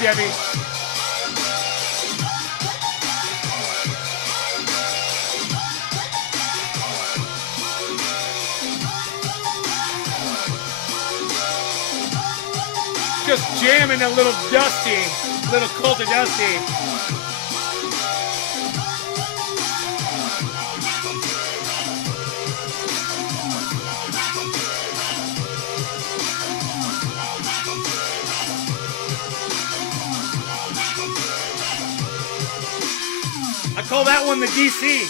Debbie. Just jamming a little Dusty, little Cult of Dusty. I call that one the DC.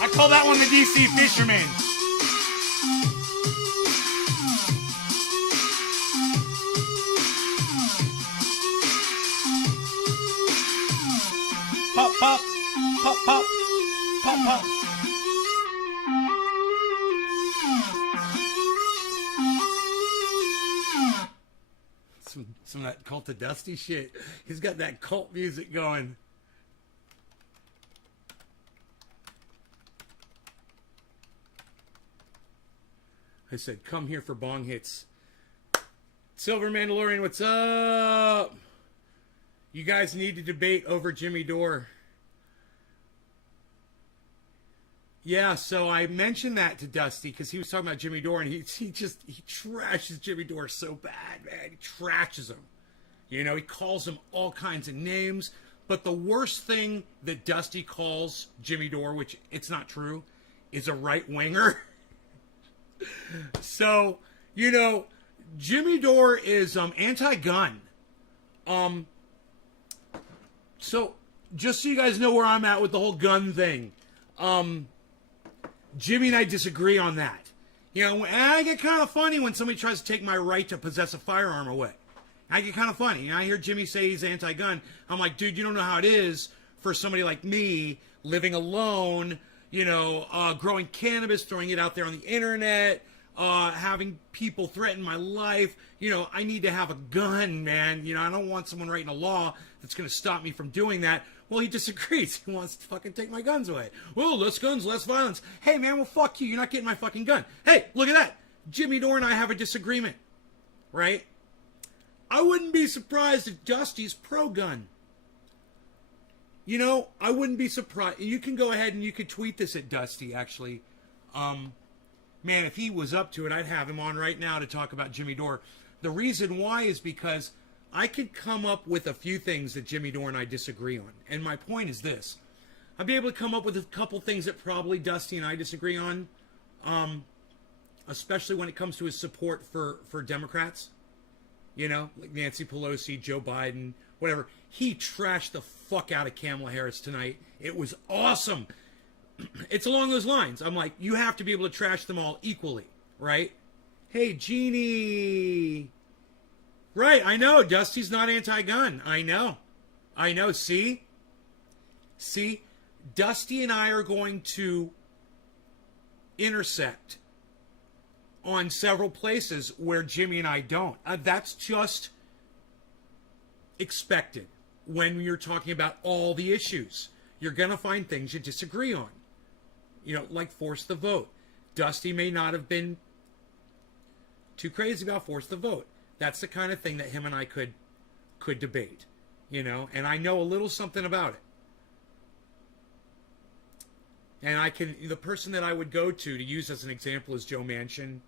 I call that one the DC Fisherman. Pop, pop, pop, pop, pop, pop. Some of that Cult of Dusty shit. He's got that cult music going. I said, come here for bong hits. Silver Mandalorian, what's up? You guys need to debate over Jimmy Dore. Yeah, so I mentioned that to Dusty because he was talking about Jimmy Dore, and he trashes Jimmy Dore so bad, man. He trashes him. You know, he calls him all kinds of names. But the worst thing that Dusty calls Jimmy Dore, which it's not true, is a right-winger. So, you know, Jimmy Dore is anti-gun. So, just so you guys know where I'm at with the whole gun thing. Jimmy and I disagree on that. You know, and I get kind of funny when somebody tries to take my right to possess a firearm away. I get kind of funny. You know, I hear Jimmy say he's anti-gun. I'm like, dude, you don't know how it is for somebody like me living alone, you know, growing cannabis, throwing it out there on the internet, having people threaten my life. You know, I need to have a gun, man. You know, I don't want someone writing a law that's going to stop me from doing that. Well, he disagrees. He wants to fucking take my guns away. Well, less guns, less violence. Hey, man, well, fuck you. You're not getting my fucking gun. Hey, look at that. Jimmy Dore and I have a disagreement, right? I wouldn't be surprised if Dusty's pro-gun. You know, I wouldn't be surprised. You can go ahead and you could tweet this at Dusty, actually. Man, if he was up to it, I'd have him on right now to talk about Jimmy Dore. The reason why is because I could come up with a few things that Jimmy Dore and I disagree on. And my point is this. I'd be able to come up with a couple things that probably Dusty and I disagree on. Especially when it comes to his support for Democrats. You know, like Nancy Pelosi, Joe Biden, whatever. He trashed the fuck out of Kamala Harris tonight. It was awesome. It's along those lines. I'm like, you have to be able to trash them all equally, right? Hey, Jeannie. Right, I know. Dusty's not anti-gun. I know. See? Dusty and I are going to intersect on several places where Jimmy and I don't. That's just expected when you're talking about all the issues. You're going to find things you disagree on. You know, like force the vote. Dusty may not have been too crazy about force the vote. That's the kind of thing that him and I could debate. You know, and I know a little something about it. And the person that I would go to use as an example is Joe Manchin.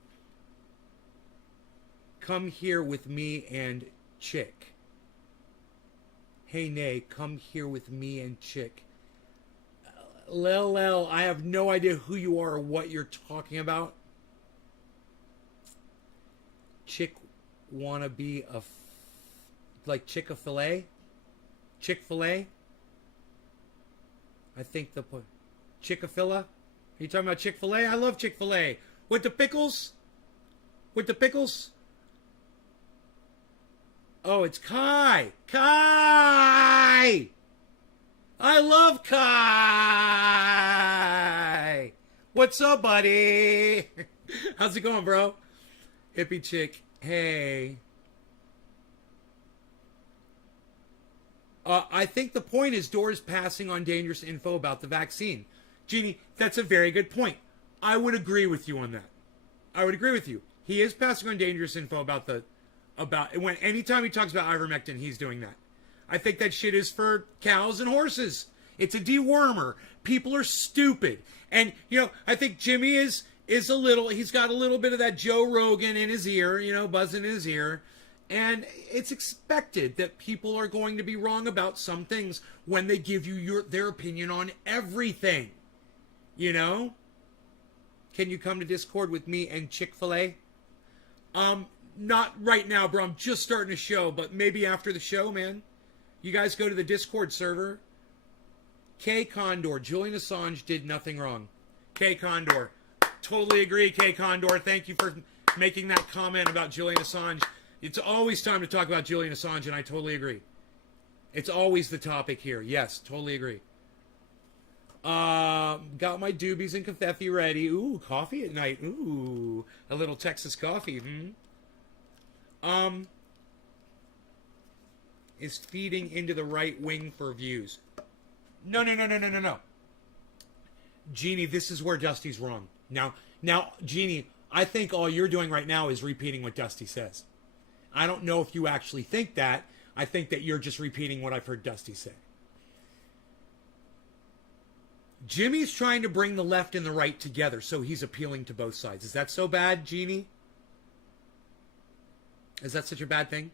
Come here with me and Chick. Hey, Nay, come here with me and Chick. Lel, I have no idea who you are or what you're talking about. Chick wanna be like Chick-a-filet? Chick-fil-A? I think the Chick-a-filla? Are you talking about Chick-fil-A? I love Chick-fil-A. With the pickles? Oh, it's Kai. Kai! I love Kai! What's up, buddy? How's it going, bro? Hippie chick. Hey. I think the point is Dore's passing on dangerous info about the vaccine. Jeannie, that's a very good point. I would agree with you on that. I would agree with you. He is passing on dangerous info about anytime he talks about ivermectin, he's doing that. I think that shit is for cows and horses. It's a dewormer. People are stupid. And, I think Jimmy is a little, he's got a little bit of that Joe Rogan in his ear, buzzing in his ear. And it's expected that people are going to be wrong about some things when they give you their opinion on everything. Can you come to Discord with me and Chick-fil-A? Not right now, bro. I'm just starting a show, but maybe after the show, man. You guys go to the Discord server. K. Condor, Julian Assange did nothing wrong. K. Condor, totally agree, K. Condor. Thank you for making that comment about Julian Assange. It's always time to talk about Julian Assange, and I totally agree. It's always the topic here. Yes, totally agree. Got my doobies and confetti ready. Ooh, coffee at night. Ooh, a little Texas coffee. Is feeding into the right wing for views. No. Jeannie, this is where Dusty's wrong. Now, Jeannie, I think all you're doing right now is repeating what Dusty says. I don't know if you actually think that. I think that you're just repeating what I've heard Dusty say. Jimmy's trying to bring the left and the right together, so he's appealing to both sides. Is that so bad, Jeannie? Is that such a bad thing?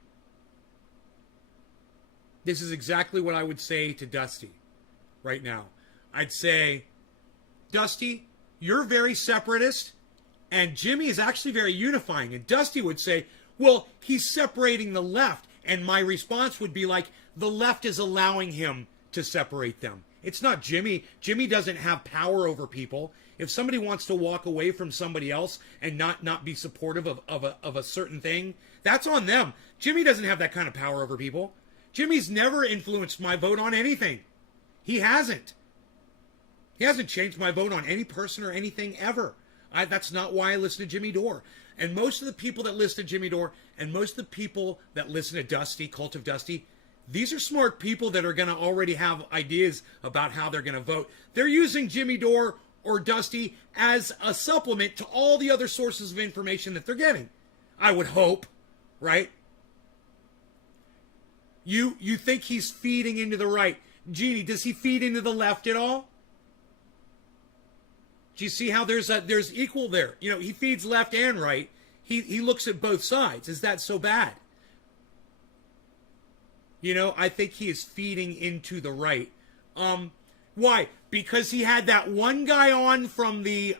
This is exactly what I would say to Dusty right now. I'd say, Dusty, you're very separatist, and Jimmy is actually very unifying. And Dusty would say, well, he's separating the left. And my response would be like, the left is allowing him to separate them. It's not Jimmy. Jimmy doesn't have power over people. If somebody wants to walk away from somebody else and not be supportive of a certain thing, that's on them. Jimmy doesn't have that kind of power over people. Jimmy's never influenced my vote on anything. He hasn't. He hasn't changed my vote on any person or anything ever. That's not why I listen to Jimmy Dore. And most of the people that listen to Jimmy Dore and most of the people that listen to Dusty, Cult of Dusty, these are smart people that are going to already have ideas about how they're going to vote. They're using Jimmy Dore or Dusty as a supplement to all the other sources of information that they're getting. I would hope, right? You think he's feeding into the right. Jeannie, does he feed into the left at all? Do you see how there's equal there? He feeds left and right. He looks at both sides. Is that so bad? I think he is feeding into the right. Why? Because he had that one guy on from the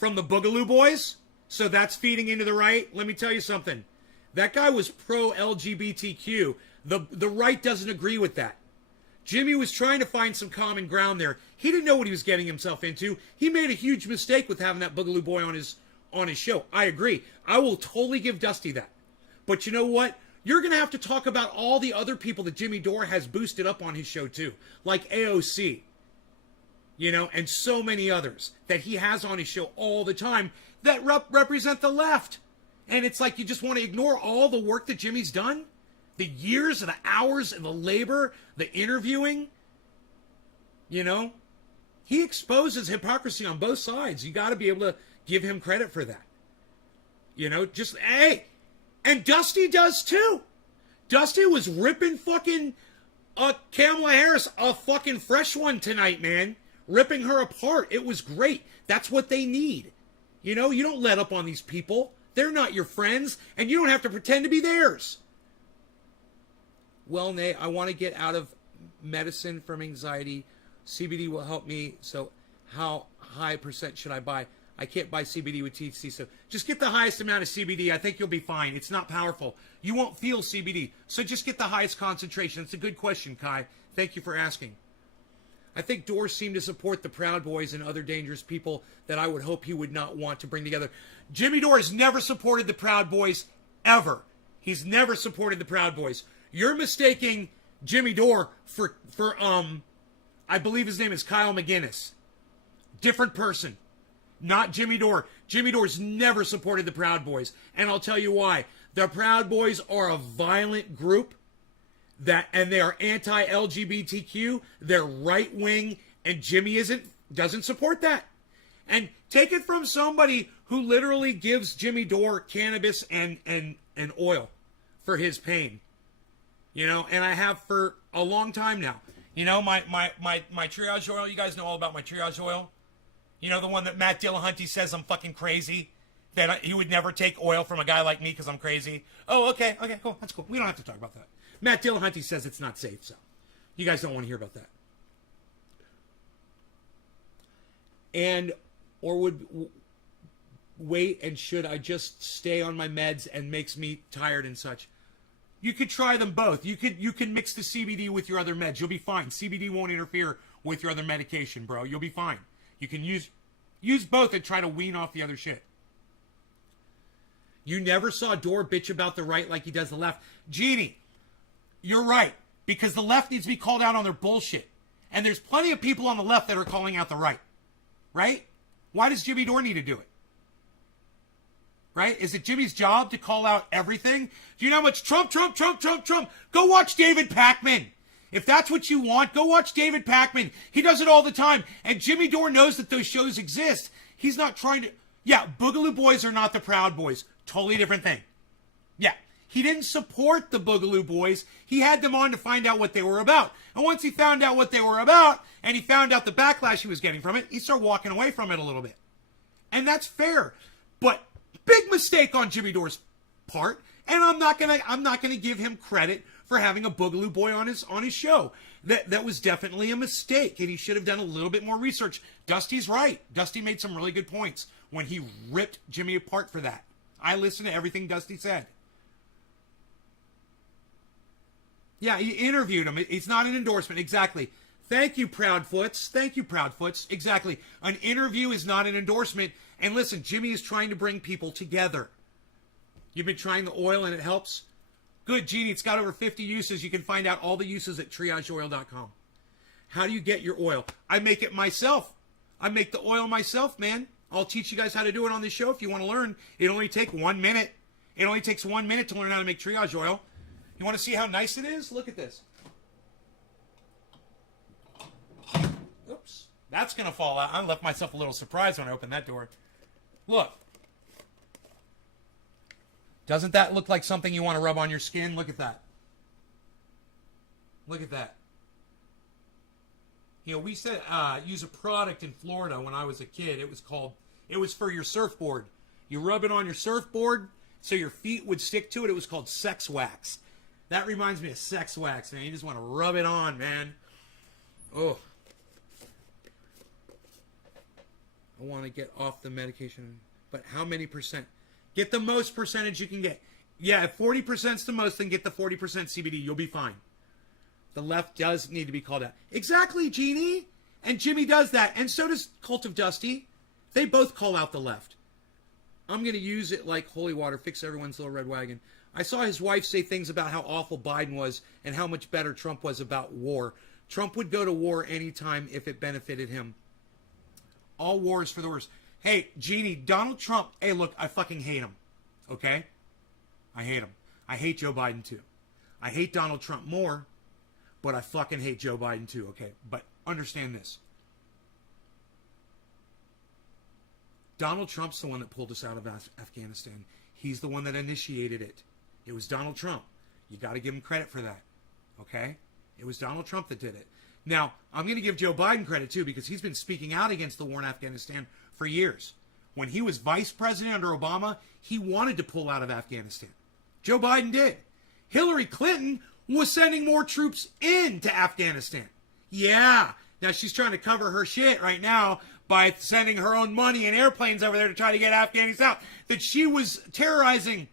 Boogaloo Boys. So that's feeding into the right. Let me tell you something. That guy was pro-LGBTQ. The right doesn't agree with that. Jimmy was trying to find some common ground there. He didn't know what he was getting himself into. He made a huge mistake with having that Boogaloo Boy on his show. I agree. I will totally give Dusty that. But you know what? You're going to have to talk about all the other people that Jimmy Dore has boosted up on his show too. Like AOC. And so many others that he has on his show all the time that represent the left. And it's like you just want to ignore all the work that Jimmy's done? The years and the hours and the labor, the interviewing? He exposes hypocrisy on both sides. You got to be able to give him credit for that. Hey! And Dusty does too. Dusty was ripping fucking Kamala Harris, a fucking fresh one tonight, man. Ripping her apart. It was great. That's what they need. You don't let up on these people. They're not your friends, and you don't have to pretend to be theirs. Well, Nay, I want to get out of medicine from anxiety. CBD will help me. So how high percent should I buy? I can't buy CBD with THC, so just get the highest amount of CBD. I think you'll be fine. It's not powerful. You won't feel CBD, so just get the highest concentration. It's a good question, Kai. Thank you for asking. I think Dore seemed to support the Proud Boys and other dangerous people that I would hope he would not want to bring together. Jimmy Dore has never supported the Proud Boys, ever. He's never supported the Proud Boys. You're mistaking Jimmy Dore for I believe his name is Kyle McGinnis. Different person. Not Jimmy Dore. Jimmy Dore's never supported the Proud Boys. And I'll tell you why. The Proud Boys are a violent group and they are anti-LGBTQ. They're right-wing, and Jimmy doesn't support that. And take it from somebody who literally gives Jimmy Dore cannabis and oil for his pain. You know, and I have for a long time now. You know, my triage oil, you guys know all about my triage oil. You know, the one that Matt Dillahunty says I'm fucking crazy. That he would never take oil from a guy like me because I'm crazy. Oh, okay, cool. That's cool. We don't have to talk about that. Matt Dillahunty says it's not safe, so you guys don't want to hear about that. And, or would wait and should I just stay on my meds and makes me tired and such? You could try them both. You could mix the CBD with your other meds. You'll be fine. CBD won't interfere with your other medication, bro. You'll be fine. You can use both and try to wean off the other shit. You never saw Dore bitch about the right like he does the left. Jeannie, you're right. Because the left needs to be called out on their bullshit. And there's plenty of people on the left that are calling out the right. Right? Why does Jimmy Dore need to do it? Right? Is it Jimmy's job to call out everything? Do you know how much Trump? Go watch David Pakman. If that's what you want, go watch David Pakman. He does it all the time. And Jimmy Dore knows that those shows exist. He's not trying to... Yeah, Boogaloo Boys are not the Proud Boys. Totally different thing. Yeah, he didn't support the Boogaloo Boys. He had them on to find out what they were about. And once he found out what they were about, and he found out the backlash he was getting from it, he started walking away from it a little bit. And that's fair. But big mistake on Jimmy Dore's part. And I'm not gonna give him credit for having a Boogaloo Boy on his show. That was definitely a mistake, and he should have done a little bit more research. Dusty's right. Dusty made some really good points when he ripped Jimmy apart for that. I listened to everything Dusty said. Yeah, he interviewed him. It's not an endorsement. Exactly. Thank you, Proudfoots. Thank you, Proudfoots. Exactly. An interview is not an endorsement. And listen, Jimmy is trying to bring people together. You've been trying the oil and it helps? Good, Jeannie. It's got over 50 uses. You can find out all the uses at triageoil.com. How do you get your oil? I make it myself. I make the oil myself, man. I'll teach you guys how to do it on this show if you want to learn. It only takes 1 minute. It only takes 1 minute to learn how to make triage oil. You want to see how nice it is? Look at this. Oops. That's going to fall out. I left myself a little surprise when I opened that door. Look. Doesn't that look like something you want to rub on your skin? Look at that. Look at that. You know, we said use a product in Florida when I was a kid. It was for your surfboard. You rub it on your surfboard so your feet would stick to it. It was called sex wax. That reminds me of sex wax, man. You just want to rub it on, man. Oh. I want to get off the medication. But how many percent? Get the most percentage you can get. Yeah, if 40% is the most, then get the 40% CBD. You'll be fine. The left does need to be called out. Exactly, Jeannie. And Jimmy does that. And so does Cult of Dusty. They both call out the left. I'm going to use it like holy water, fix everyone's little red wagon. I saw his wife say things about how awful Biden was and how much better Trump was about war. Trump would go to war anytime if it benefited him. All wars for the worst. Hey, Jeannie, Donald Trump, hey, look, I fucking hate him. Okay? I hate him. I hate Joe Biden too. I hate Donald Trump more, but I fucking hate Joe Biden too, okay? But understand this. Donald Trump's the one that pulled us out of Afghanistan. He's the one that initiated it. It was Donald Trump. You got to give him credit for that, okay? It was Donald Trump that did it. Now, I'm going to give Joe Biden credit too because he's been speaking out against the war in Afghanistan for years. When he was vice president under Obama, he wanted to pull out of Afghanistan. Joe Biden did. Hillary Clinton was sending more troops into Afghanistan. Yeah. Now she's trying to cover her shit right now by sending her own money and airplanes over there to try to get Afghanis out. That she was terrorizing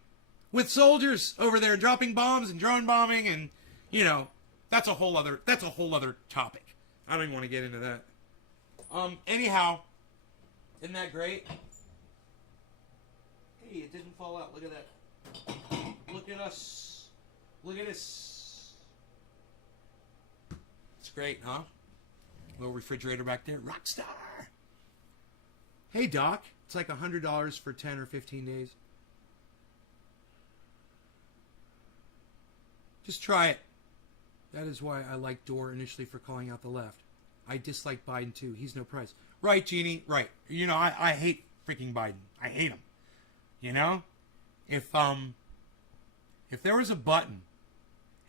with soldiers over there, dropping bombs and drone bombing, and you know, that's a whole other topic. I don't even want to get into that. Anyhow, isn't that great? Hey, it didn't fall out. Look at that. Look at us. Look at this. It's great, huh? Little refrigerator back there. Rockstar. Hey, Doc. It's like $100 for 10 or 15 days. Just try it. That is why I like Dore initially for calling out the left. I dislike Biden too. He's no prize. Right, Jeannie? Right. You know, I hate freaking Biden. I hate him. You know? If there was a button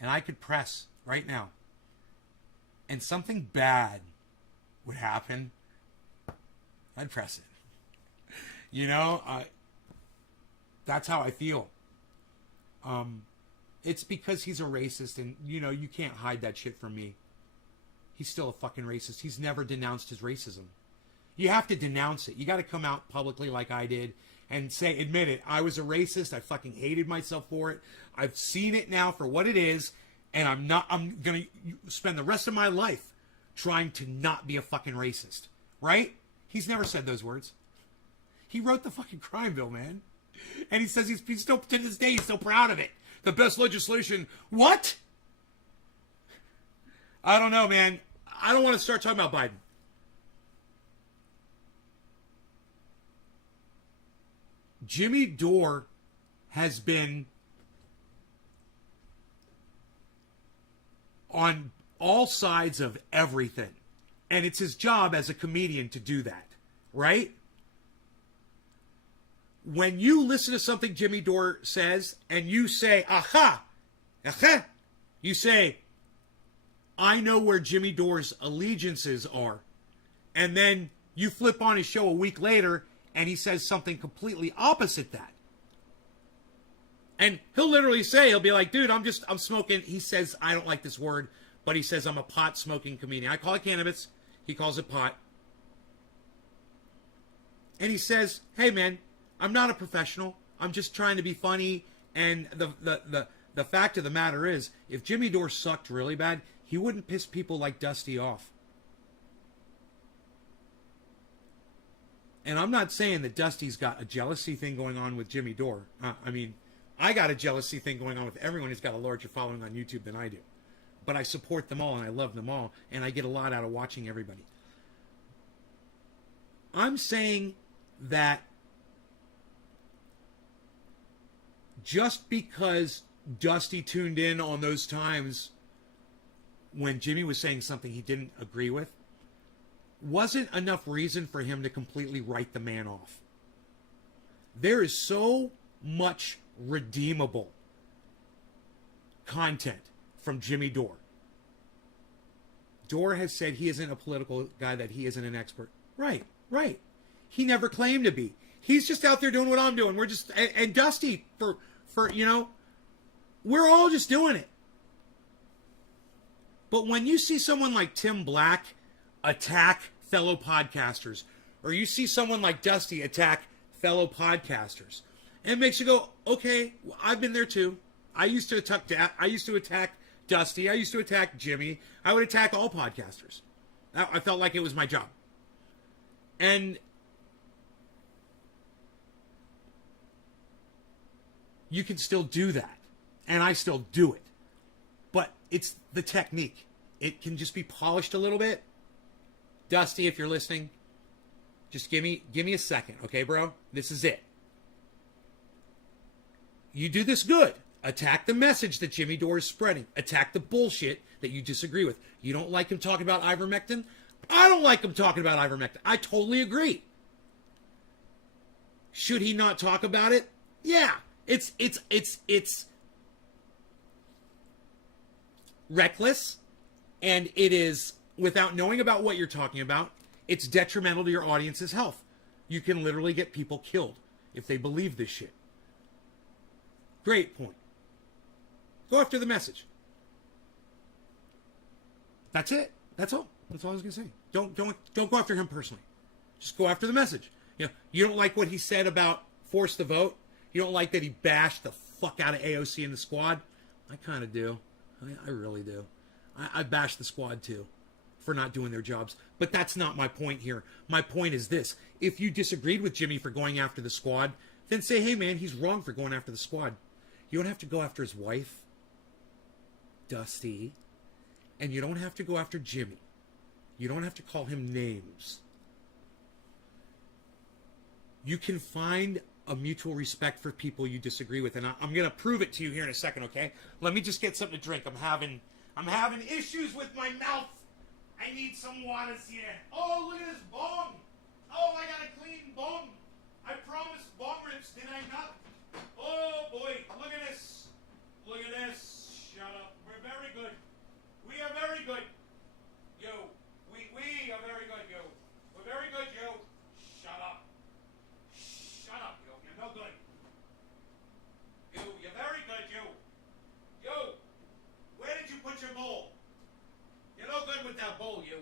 and I could press right now, and something bad would happen, I'd press it. You know, that's how I feel. It's because he's a racist, and, you know, you can't hide that shit from me. He's still a fucking racist. He's never denounced his racism. You have to denounce it. You got to come out publicly like I did and say, admit it. I was a racist. I fucking hated myself for it. I've seen it now for what it is, and I'm going to spend the rest of my life trying to not be a fucking racist. Right? He's never said those words. He wrote the fucking crime bill, man. And he says he's still, to this day, he's still proud of it. The best legislation. What? I don't know, man. I don't want to start talking about Biden. Jimmy Dore has been on all sides of everything. And it's his job as a comedian to do that. Right? When you listen to something Jimmy Dore says and you say, aha, you say, I know where Jimmy Dore's allegiances are. And then you flip on his show a week later and he says something completely opposite that. And he'll literally say, he'll be like, dude, I'm smoking. He says, I don't like this word, but he says I'm a pot smoking comedian. I call it cannabis. He calls it pot. And he says, hey man, I'm not a professional. I'm just trying to be funny. And the fact of the matter is, if Jimmy Dore sucked really bad, he wouldn't piss people like Dusty off. And I'm not saying that Dusty's got a jealousy thing going on with Jimmy Dore. I mean, I got a jealousy thing going on with everyone who's got a larger following on YouTube than I do. But I support them all and I love them all. And I get a lot out of watching everybody. I'm saying that just because Dusty tuned in on those times when Jimmy was saying something he didn't agree with wasn't enough reason for him to completely write the man off. There is so much redeemable content from Jimmy Dore. Dore has said he isn't a political guy, that he isn't an expert. Right. He never claimed to be. He's just out there doing what I'm doing. We're just, and Dusty, for you know, we're all just doing it. But when you see someone like Tim Black attack fellow podcasters, or you see someone like Dusty attack fellow podcasters, it makes you go, okay, well, I've been there too. I used to attack Dusty. I used to attack Jimmy. I would attack all podcasters. I felt like it was my job. And you can still do that. And I still do it. But it's the technique. It can just be polished a little bit. Dusty, if you're listening, just give me a second, okay, bro? This is it. You do this good. Attack the message that Jimmy Dore is spreading. Attack the bullshit that you disagree with. You don't like him talking about ivermectin? I don't like him talking about ivermectin. I totally agree. Should he not talk about it? Yeah. It's reckless, and it is, without knowing about what you're talking about, it's detrimental to your audience's health. You can literally get people killed if they believe this shit. Great point. Go after the message. That's it. That's all. That's all I was gonna say. Don't go after him personally. Just go after the message. You know, you don't like what he said about force the vote. You don't like that he bashed the fuck out of AOC and the squad. I kind of do. I really do. I bash the squad too for not doing their jobs. But that's not my point here. My point is this. If you disagreed with Jimmy for going after the squad, then say, hey man, he's wrong for going after the squad. You don't have to go after his wife, Dusty, and you don't have to go after Jimmy. You don't have to call him names. You can find a mutual respect for people you disagree with, and I'm going to prove it to you here in a second, okay? Let me just get something to drink. I'm having issues with my mouth. I need some waters here. Oh, look at this bong. Oh, I got a clean bong. I promised bong rips, did I not? Oh boy, look at this. Look at this. Shut up.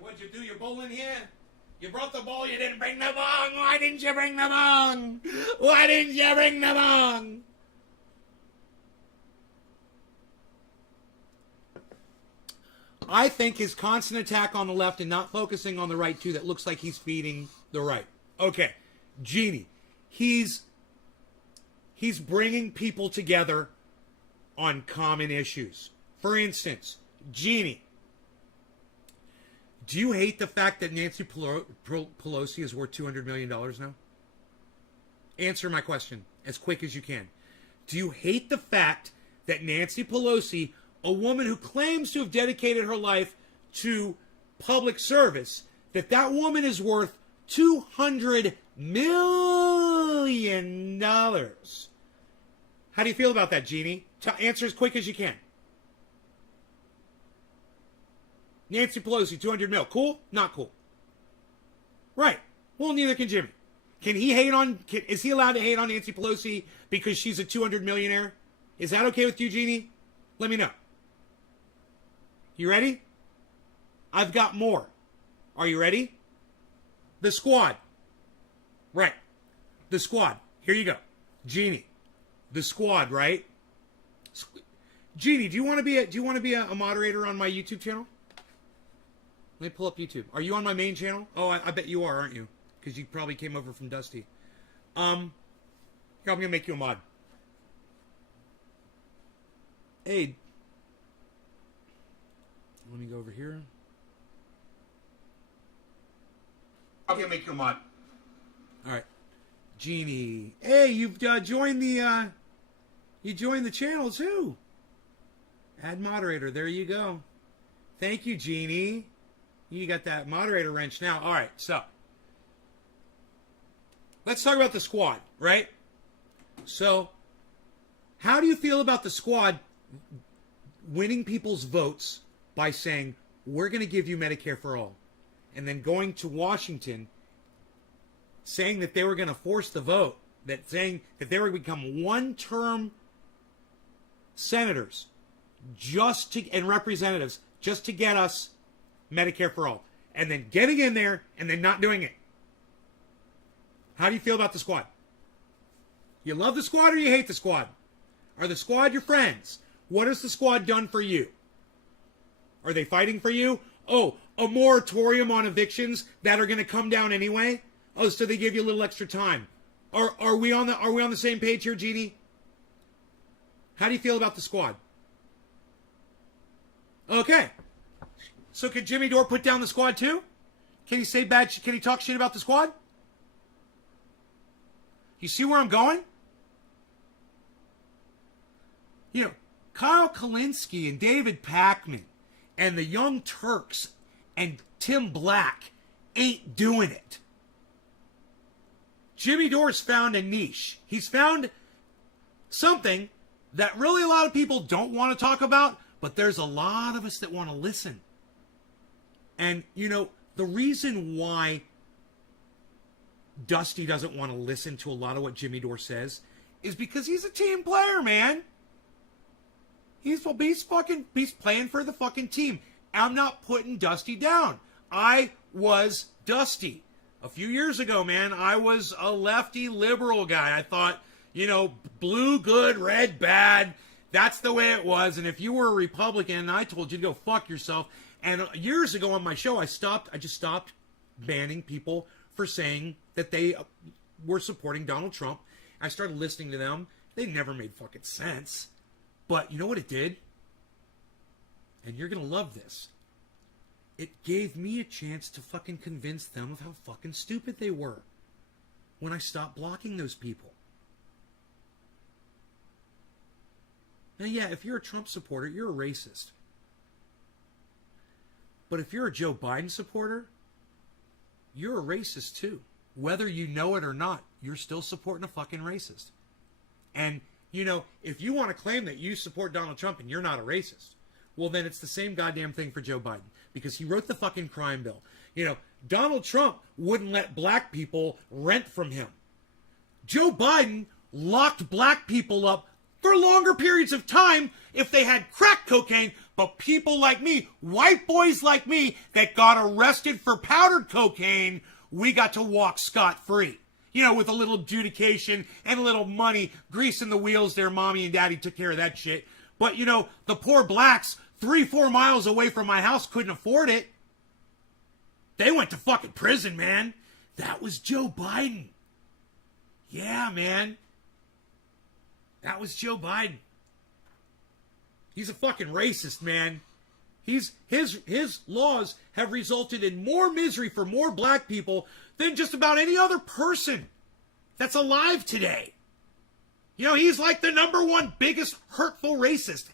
What'd you do? You bowling here? You brought the ball, you didn't bring the bong. Why didn't you bring the bong? Why didn't you bring the bong? I think his constant attack on the left and not focusing on the right, too, that looks like he's feeding the right. Okay, Genie. He's bringing people together on common issues. For instance, Genie. Do you hate the fact that Nancy Pelosi is worth $200 million now? Answer my question as quick as you can. Do you hate the fact that Nancy Pelosi, a woman who claims to have dedicated her life to public service, that woman is worth $200 million? How do you feel about that, Jeannie? Answer as quick as you can. Nancy Pelosi, 200 mil. Cool? Not cool. Right. Well, neither can Jimmy. Can he hate on... is he allowed to hate on Nancy Pelosi because she's a 200 millionaire? Is that okay with you, Jeannie? Let me know. You ready? I've got more. Are you ready? The squad. Right. The squad. Here you go. Jeannie. The squad, right? Jeannie, do you want to be a moderator on my YouTube channel? Let me pull up YouTube. Are you on my main channel? Oh, I bet you are, aren't you? Because you probably came over from Dusty. Here, I'm going to make you a mod. Hey. Let me go over here. I'm going to make you a mod. All right. Jeannie. Hey, you've joined the... you joined the channel, too. Add moderator. There you go. Thank you, Jeannie. You got that moderator wrench now. All right, so let's talk about the squad, right? So how do you feel about the squad winning people's votes by saying, we're going to give you Medicare for all, and then going to Washington saying that they were going to force the vote, saying that they were going to become one-term senators and representatives just to get us Medicare for all, and then getting in there and then not doing it? How do you feel about the squad? You love the squad or you hate the squad? Are the squad your friends? What has the squad done for you? Are they fighting for you? Oh, a moratorium on evictions that are going to come down anyway? Oh, so they give you a little extra time. Are we on the same page here, Jeannie? How do you feel about the squad? Okay. So can Jimmy Dore put down the squad too? Can he say bad? Can he talk shit about the squad? You see where I'm going? You know, Kyle Kalinske and David Pakman and the Young Turks and Tim Black ain't doing it. Jimmy Dore's found a niche. He's found something that really a lot of people don't want to talk about, but there's a lot of us that want to listen. And, you know, the reason why Dusty doesn't want to listen to a lot of what Jimmy Dore says is because he's a team player, man. He's playing for the fucking team. I'm not putting Dusty down. I was Dusty. A few years ago, man, I was a lefty liberal guy. I thought, you know, blue good, red bad. That's the way it was. And if you were a Republican, I told you to go fuck yourself. And years ago on my show, I just stopped banning people for saying that they were supporting Donald Trump. I started listening to them. They never made fucking sense. But you know what it did? And you're going to love this. It gave me a chance to fucking convince them of how fucking stupid they were when I stopped blocking those people. Now, yeah, if you're a Trump supporter, you're a racist. But if you're a Joe Biden supporter, you're a racist too. Whether you know it or not, you're still supporting a fucking racist. And, you know, if you want to claim that you support Donald Trump and you're not a racist, well, then it's the same goddamn thing for Joe Biden. Because he wrote the fucking crime bill. You know, Donald Trump wouldn't let black people rent from him. Joe Biden locked black people up for longer periods of time if they had crack cocaine, But people like me, white boys like me, that got arrested for powdered cocaine, we got to walk scot-free. You know, with a little adjudication and a little money, greasing the wheels there. Mommy and daddy took care of that shit. But, you know, the poor blacks 3-4 miles away from my house couldn't afford it. They went to fucking prison, man. That was Joe Biden. Yeah, man. That was Joe Biden. He's a fucking racist, man. His laws have resulted in more misery for more black people than just about any other person that's alive today. You know, he's like the number 1 biggest hurtful racist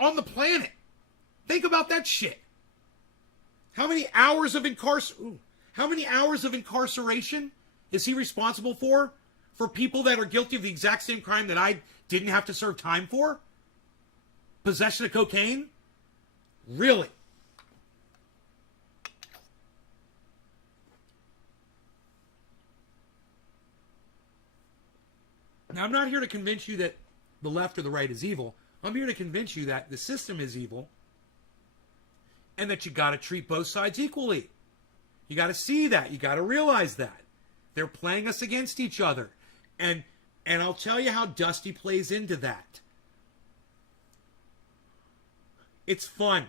on the planet. Think about that shit. How many hours of incarceration is he responsible for people that are guilty of the exact same crime that I didn't have to serve time for? Possession of cocaine? Really? Now, I'm not here to convince you that the left or the right is evil. I'm here to convince you that the system is evil and that you got to treat both sides equally. You got to see that. You got to realize that. They're playing us against each other. And I'll tell you how Dusty plays into that. It's fun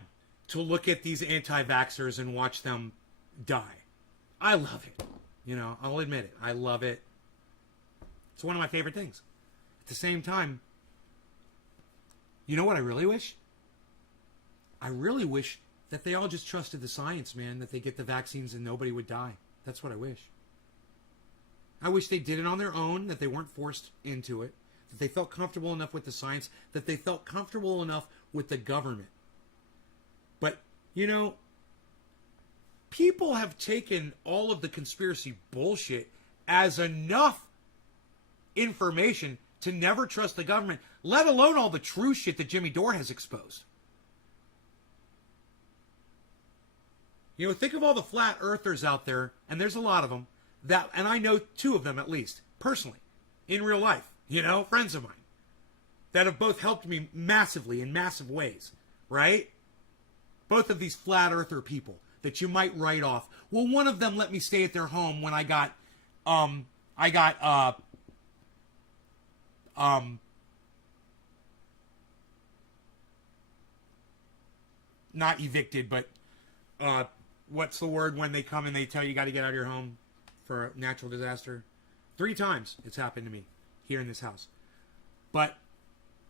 to look at these anti-vaxxers and watch them die. I love it. You know, I'll admit it. I love it. It's one of my favorite things. At the same time, you know what I really wish? I really wish that they all just trusted the science, man, that they get the vaccines and nobody would die. That's what I wish. I wish they did it on their own, that they weren't forced into it, that they felt comfortable enough with the science, that they felt comfortable enough with the government. But, you know, people have taken all of the conspiracy bullshit as enough information to never trust the government, let alone all the true shit that Jimmy Dore has exposed. You know, think of all the flat earthers out there, and there's a lot of them, that, and I know 2 of them at least, personally, in real life, you know, friends of mine, that have both helped me massively in massive ways, right? Both of these flat earther people that you might write off. Well, one of them let me stay at their home when I got not evicted, but what's the word when they come and they tell you got to get out of your home for a natural disaster? 3 times it's happened to me here in this house. But,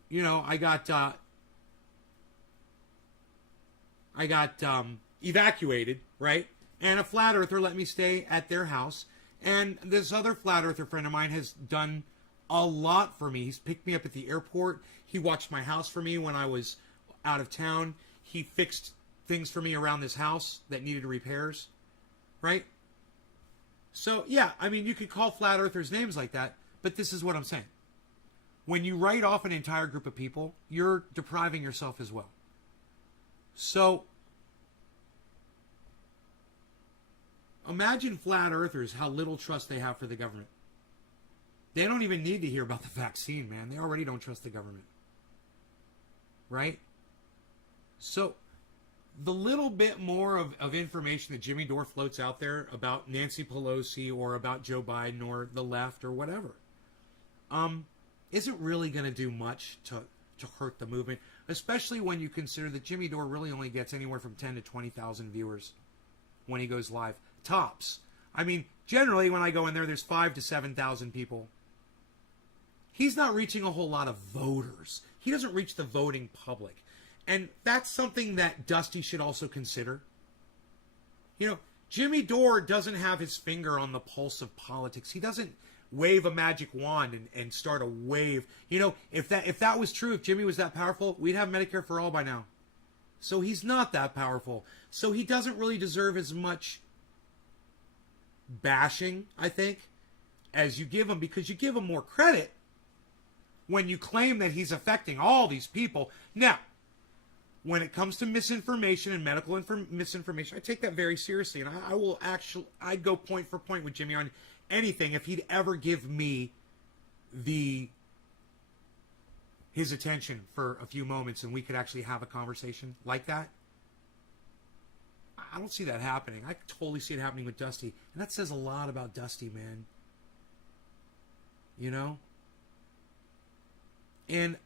you know, I got evacuated, right? And a flat earther let me stay at their house. And this other flat earther friend of mine has done a lot for me. He's picked me up at the airport. He watched my house for me when I was out of town. He fixed things for me around this house that needed repairs, right? So, yeah, I mean, you could call flat earthers names like that, but this is what I'm saying. When you write off an entire group of people, you're depriving yourself as well. So, imagine flat earthers, how little trust they have for the government. They don't even need to hear about the vaccine, man. They already don't trust the government. Right? So, the little bit more of information that Jimmy Dore floats out there about Nancy Pelosi or about Joe Biden or the left or whatever, isn't really going to do much to hurt the movement, especially when you consider that Jimmy Dore really only gets anywhere from 10 to 20,000 viewers when he goes live. Tops. I mean, generally when I go in there, there's 5,000 to 7,000 people. He's not reaching a whole lot of voters. He doesn't reach the voting public. And that's something that Dusty should also consider. You know, Jimmy Dore doesn't have his finger on the pulse of politics. He doesn't wave a magic wand and start a wave. You know, if that was true, if Jimmy was that powerful, we'd have Medicare for all by now. So he's not that powerful. So he doesn't really deserve as much bashing, I think, as you give him, because you give him more credit when you claim that he's affecting all these people. Now, when it comes to misinformation and medical misinformation, I take that very seriously, and I'd go point for point with Jimmy on anything if he'd ever give me the his attention for a few moments and we could actually have a conversation like that. I don't see that happening. I totally see it happening with Dusty. And that says a lot about Dusty, man. You know? And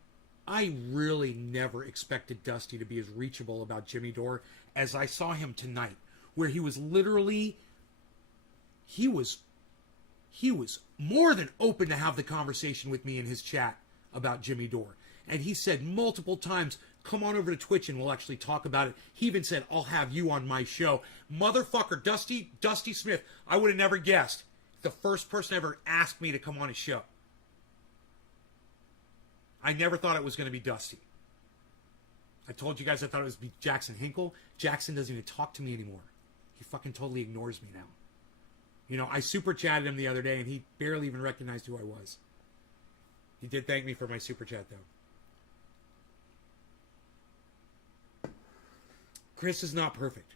I really never expected Dusty to be as reachable about Jimmy Dore as I saw him tonight, where he was literally, he was more than open to have the conversation with me in his chat about Jimmy Dore. And he said multiple times, come on over to Twitch and we'll actually talk about it. He even said, I'll have you on my show. Motherfucker, Dusty Smith, I would have never guessed. The first person ever asked me to come on his show. I never thought it was going to be Dusty. I told you guys I thought it was be Jackson Hinkle. Jackson doesn't even talk to me anymore. He fucking totally ignores me now. You know, I super chatted him the other day and he barely even recognized who I was. He did thank me for my super chat though. Chris is not perfect.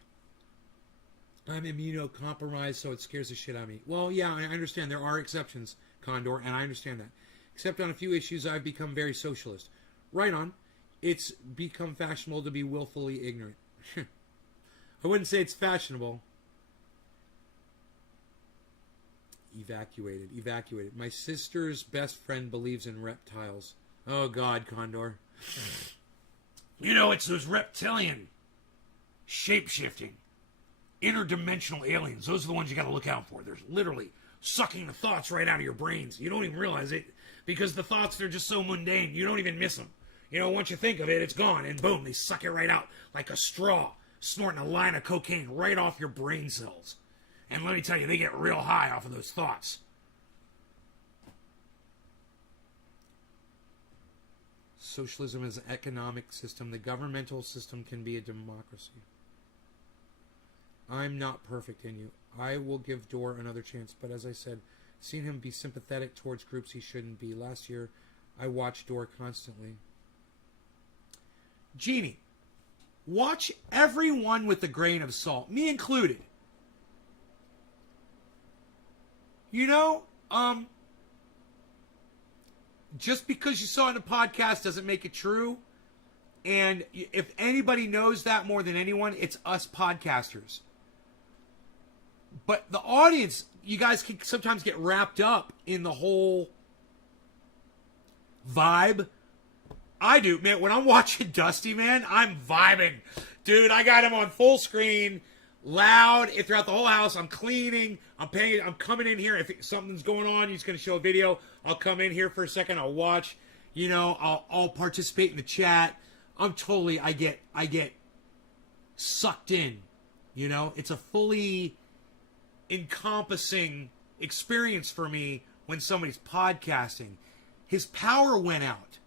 I'm immunocompromised, so it scares the shit out of me. Well, yeah, I understand there are exceptions, Condor, and I understand that. Except on a few issues, I've become very socialist. Right on. It's become fashionable to be willfully ignorant. I wouldn't say it's fashionable. Evacuated. My sister's best friend believes in reptiles. Oh, God, Condor. You know, it's those reptilian, shape-shifting, interdimensional aliens. Those are the ones you got to look out for. They're literally sucking the thoughts right out of your brains. You don't even realize it because the thoughts, they're just so mundane. You don't even miss them. You know, once you think of it, it's gone. And boom, they suck it right out like a straw, snorting a line of cocaine right off your brain cells. And let me tell you, they get real high off of those thoughts. Socialism is an economic system. The governmental system can be a democracy. I'm not perfect in you. I will give Dore another chance. But as I said, seen him be sympathetic towards groups he shouldn't be. Last year, I watched Dore constantly. Jeannie, watch everyone with a grain of salt, me included. You know, just because you saw it in a podcast doesn't make it true. And if anybody knows that more than anyone, it's us podcasters. But the audience, you guys can sometimes get wrapped up in the whole vibe. I do, man. When I'm watching Dusty, man, I'm vibing. Dude, I got him on full screen, loud, throughout the whole house. I'm cleaning. I'm coming in here. If something's going on, he's going to show a video. I'll come in here for a second. I'll watch. You know, I'll participate in the chat. I get sucked in. You know, it's a fully encompassing experience for me when somebody's podcasting. His power went out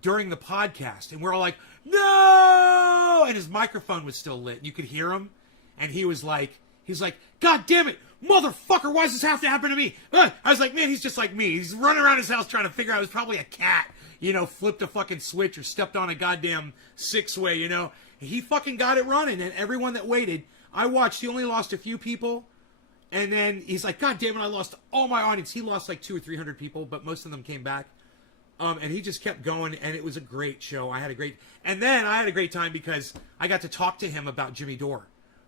during the podcast, and we're all like, no! And his microphone was still lit. You could hear him, and he was like, God damn it, motherfucker, why does this have to happen to me? I was like, man, he's just like me. He's running around his house trying to figure out, it was probably a cat, you know, flipped a fucking switch or stepped on a goddamn six-way, you know. He fucking got it running, and everyone that waited, I watched, he only lost a few people, and then he's like, God damn it, I lost all my audience. He lost like 200 or 300 people, but most of them came back. And he just kept going, and it was a great show. And then I had a great time because I got to talk to him about Jimmy Dore,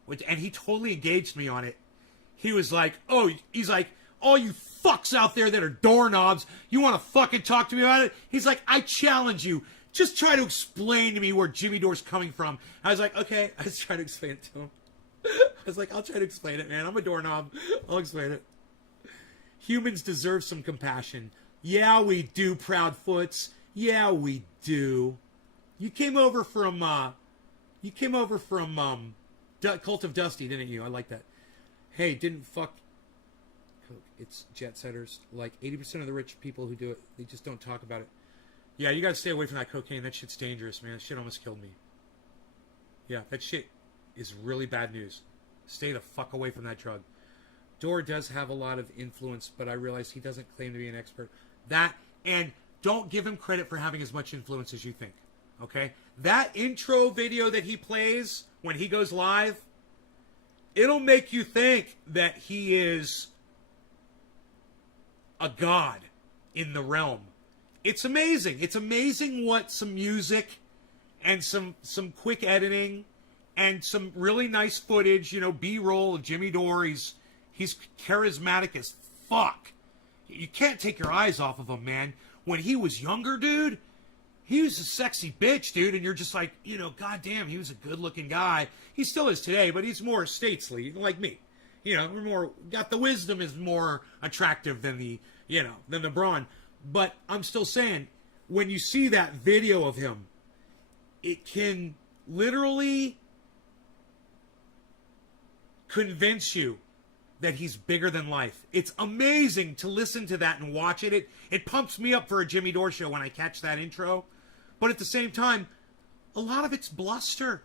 and he totally engaged me on it. He was like, all you fucks out there that are doorknobs, you want to fucking talk to me about it? He's like, I challenge you. Just try to explain to me where Jimmy Dore's coming from. I was like, okay. I was trying to explain it to him. I was like, I'll try to explain it, man. I'm a doorknob. I'll explain it. Humans deserve some compassion. Yeah, we do, Proudfoots. Yeah, we do. You came over from Cult of Dusty, didn't you? I like that. Hey, didn't fuck Coke. It's jet setters. Like 80% of the rich people who do it, they just don't talk about it. Yeah, you gotta stay away from that cocaine. That shit's dangerous, man. That shit almost killed me. Yeah, that shit is really bad news. Stay the fuck away from that drug. Dore does have a lot of influence, but I realize he doesn't claim to be an expert. That, and don't give him credit for having as much influence as you think, okay? That intro video that he plays when he goes live, it'll make you think that he is a god in the realm. It's amazing. It's amazing what some music and some quick editing and some really nice footage, B-roll of Jimmy Dore. He's charismatic as fuck. You can't take your eyes off of him, man. When he was younger, dude, he was a sexy bitch, dude, and you're just like, goddamn, he was a good-looking guy. He still is today, but he's more stately, like me. We're more, got the wisdom is more attractive than the brawn. But I'm still saying, when you see that video of him, it can literally convince you that he's bigger than life. It's amazing to listen to that and watch it. It pumps me up for a Jimmy Dore show when I catch that intro. But at the same time, a lot of it's bluster.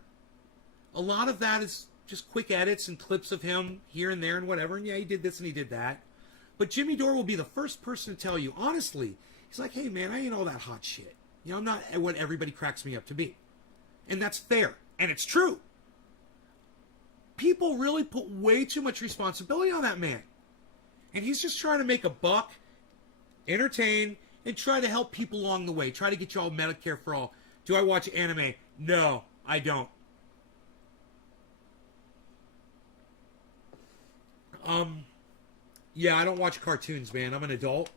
A lot of that is just quick edits and clips of him here and there and whatever. And yeah, he did this and he did that. But Jimmy Dore will be the first person to tell you, honestly, he's like, hey, man, I ain't all that hot shit. I'm not what everybody cracks me up to be. And that's fair. And it's true. People really put way too much responsibility on that man. And he's just trying to make a buck, entertain, and try to help people along the way. Try to get you all Medicare for all. Do I watch anime? No, I don't. Yeah, I don't watch cartoons, man. I'm an adult.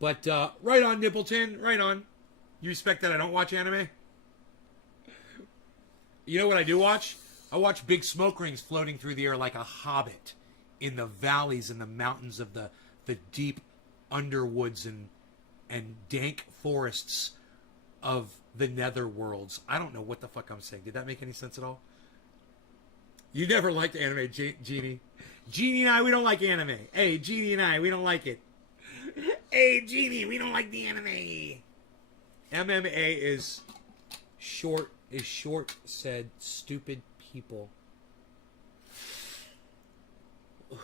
But, right on, Nippleton. Right on. You respect that I don't watch anime? You know what I do watch? I watch big smoke rings floating through the air like a hobbit in the valleys and the mountains of the deep underwoods and dank forests of the netherworlds. I don't know what the fuck I'm saying. Did that make any sense at all? You never liked anime, Jeannie. Jeannie and I, we don't like anime. Hey, Jeannie and I, we don't like it. Hey, Jeannie, we don't like the anime. MMA is short said stupid people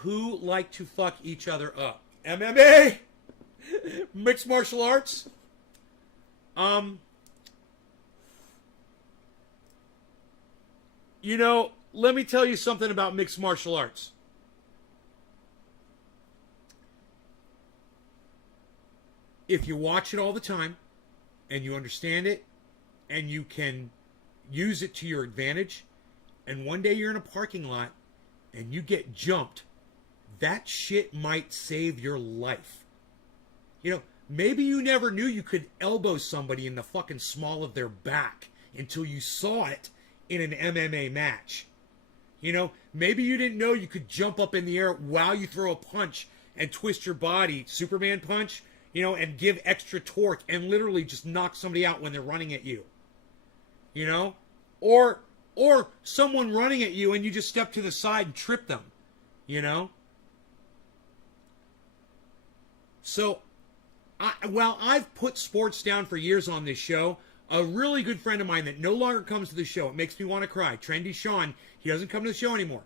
who like to fuck each other up. MMA? Mixed martial arts? Let me tell you something about mixed martial arts. If you watch it all the time and you understand it and you can use it to your advantage, and one day you're in a parking lot and you get jumped, that shit might save your life. Maybe you never knew you could elbow somebody in the fucking small of their back until you saw it in an MMA match. Maybe you didn't know you could jump up in the air while you throw a punch and twist your body, Superman punch, and give extra torque and literally just knock somebody out when they're running at you. Or someone running at you and you just step to the side and trip them. So, while I've put sports down for years on this show, a really good friend of mine that no longer comes to the show, it makes me want to cry, Trendy Sean, he doesn't come to the show anymore.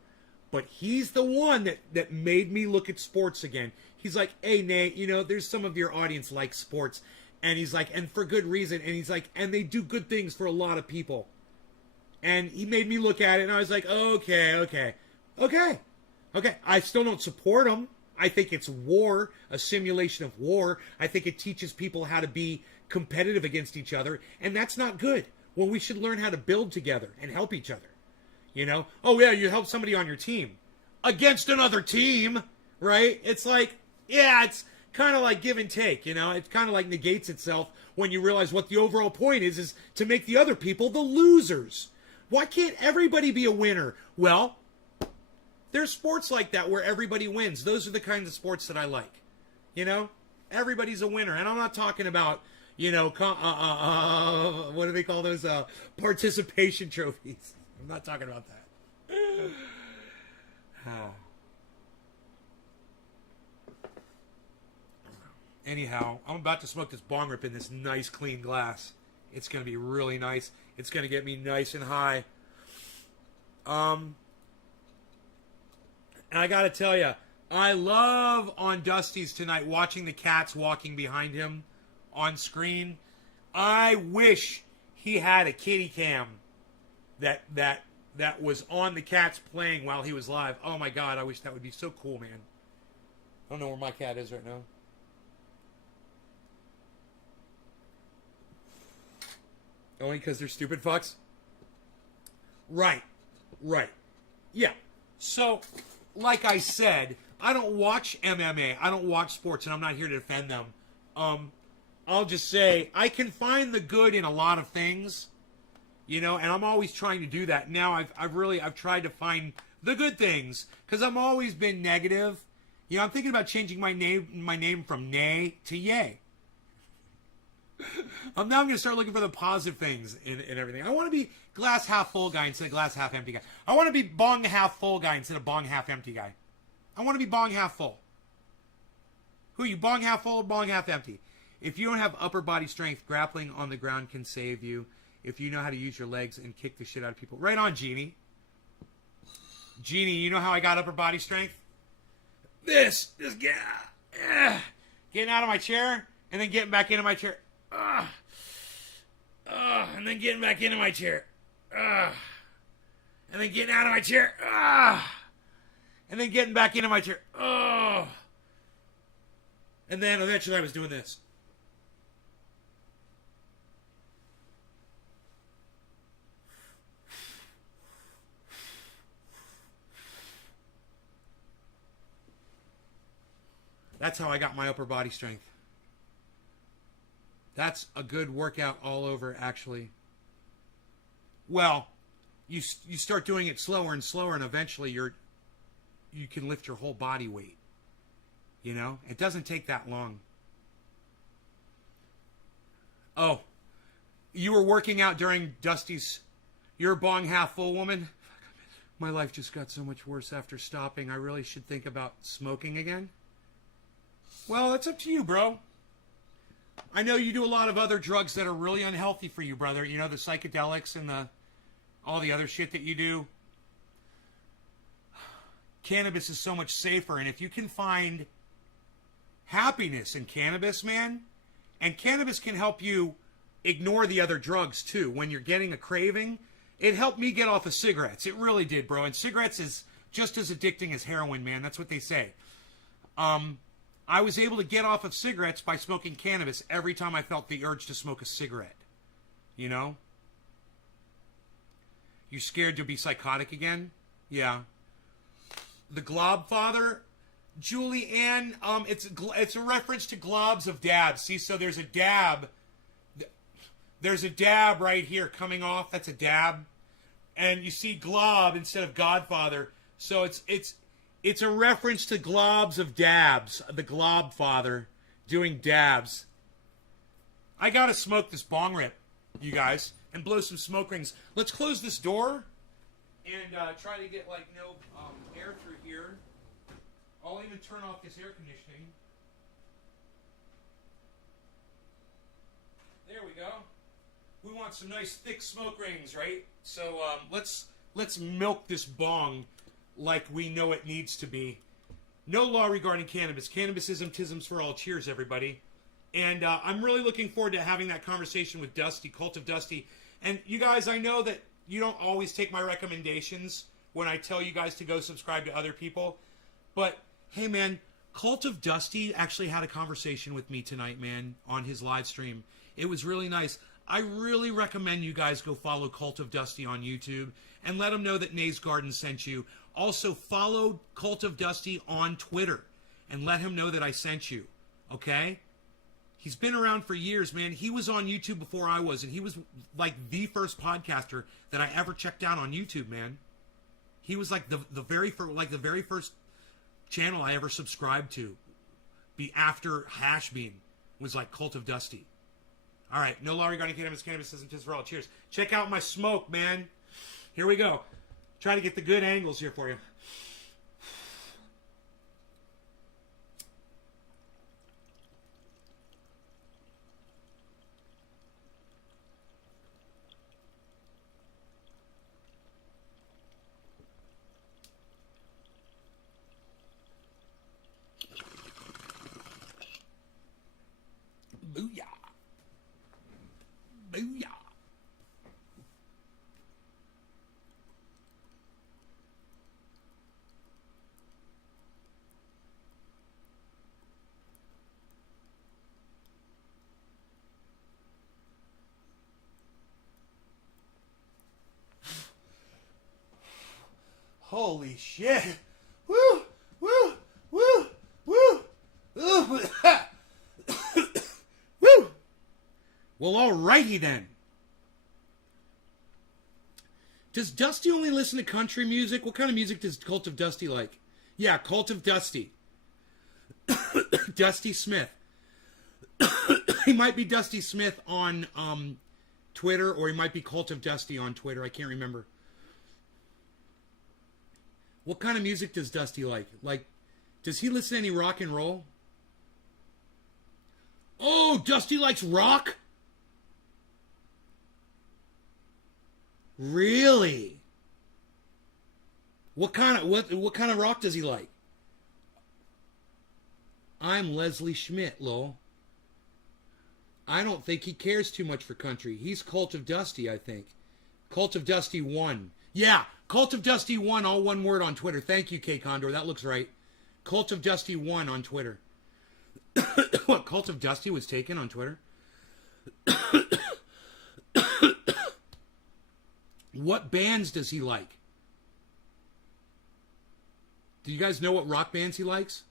But he's the one that made me look at sports again. He's like, hey, Nate, there's some of your audience like sports. And he's like, and for good reason. And he's like, and they do good things for a lot of people. And he made me look at it, and I was like, okay. I still don't support them. I think it's war, a simulation of war. I think it teaches people how to be competitive against each other, and that's not good. Well, we should learn how to build together and help each other. Oh yeah, you help somebody on your team against another team, right? It's like, yeah, it's kind of like give and take, It kind of like negates itself when you realize what the overall point is to make the other people the losers. Why can't everybody be a winner? Well, there's sports like that where everybody wins. Those are the kinds of sports that I like. Everybody's a winner. And I'm not talking about, what do they call those? Participation trophies. I'm not talking about that. Anyhow, I'm about to smoke this bong rip in this nice clean glass. It's going to be really nice. It's going to get me nice and high. And I got to tell you, I love on Dusty's tonight watching the cats walking behind him on screen. I wish he had a kitty cam that was on the cats playing while he was live. Oh my God, I wish that would be so cool, man. I don't know where my cat is right now. Only because they're stupid fucks? Right. Right. Yeah. So, like I said, I don't watch MMA. I don't watch sports, and I'm not here to defend them. I'll just say I can find the good in a lot of things, you know, and I'm always trying to do that. Now I've tried to find the good things because I've always been negative. You know, I'm thinking about changing my name from Nay to Yay. I'm going to start looking for the positive things in everything. I want to be glass half full guy instead of glass half empty guy. I want to be bong half full guy instead of bong half empty guy. I want to be bong half full. Who are you, bong half full or bong half empty? If you don't have upper body strength, grappling on the ground can save you. If you know how to use your legs and kick the shit out of people. Right on, Jeannie. Jeannie, you know how I got upper body strength? This getting out of my chair and then getting back into my chair. And then getting back into my chair. And then getting out of my chair. And then getting back into my chair. And then eventually I was doing this. That's how I got my upper body strength. That's a good workout all over, actually. Well, you start doing it slower and slower, and eventually you can lift your whole body weight. You know? It doesn't take that long. Oh, you were working out during Dusty's... You're a bong half full woman? My life just got so much worse after stopping. I really should think about smoking again. Well, that's up to you, bro. I know you do a lot of other drugs that are really unhealthy for you, brother. You know, the psychedelics and all the other shit that you do. Cannabis is so much safer, and if you can find happiness in cannabis, man, and cannabis can help you ignore the other drugs, too. When you're getting a craving, it helped me get off of cigarettes. It really did, bro. And cigarettes is just as addicting as heroin, man. That's what they say. I was able to get off of cigarettes by smoking cannabis every time I felt the urge to smoke a cigarette. You know? You scared to be psychotic again? Yeah. The Glob Father, Julie Ann, it's a reference to globs of dabs. See, so there's a dab. There's a dab right here coming off. That's a dab. And you see glob instead of Godfather. So it's a reference to globs of dabs. The Glob Father doing dabs. I gotta smoke this bong rip, you guys, and blow some smoke rings. Let's close this door and try to get like no air through here. I'll even turn off this air conditioning. There we go. We want some nice thick smoke rings, right? So let's milk this bong like we know it needs to be. No law regarding cannabis. Cannabisism, tisms for all. Cheers, everybody. And I'm really looking forward to having that conversation with Dusty, Cult of Dusty. And you guys, I know that you don't always take my recommendations when I tell you guys to go subscribe to other people. But, hey, man, Cult of Dusty actually had a conversation with me tonight, man, on his live stream. It was really nice. I really recommend you guys go follow Cult of Dusty on YouTube and let him know that Nay's Garden sent you. Also, follow Cult of Dusty on Twitter and let him know that I sent you, okay? He's been around for years, man. He was on YouTube before I was, and he was like the first podcaster that I ever checked out on YouTube, man. He was like the very first channel I ever subscribed to. Be after Hashbean was like Cult of Dusty. All right, no law regarding cannabis. Cannabis isn't just for all. Cheers. Check out my smoke, man. Here we go. Try to get the good angles here for you. Booyah. Booyah. Holy shit. Woo! Woo! Woo! Woo! Woo! Woo! Well, alrighty then. Does Dusty only listen to country music? What kind of music does Cult of Dusty like? Yeah, Cult of Dusty. Dusty Smith. He might be Dusty Smith on Twitter, or he might be Cult of Dusty on Twitter. I can't remember. What kind of music does Dusty like? Like, does he listen to any rock and roll? Oh, Dusty likes rock? Really? What kind of rock does he like? I'm Leslie Schmidt, lol. I don't think he cares too much for country. He's Cult of Dusty, I think. Cult of Dusty 1. Yeah, Cult of Dusty 1, all one word on Twitter. Thank you, K Condor. That looks right. Cult of Dusty 1 on Twitter. What, Cult of Dusty was taken on Twitter? What bands does he like? Do you guys know what rock bands he likes?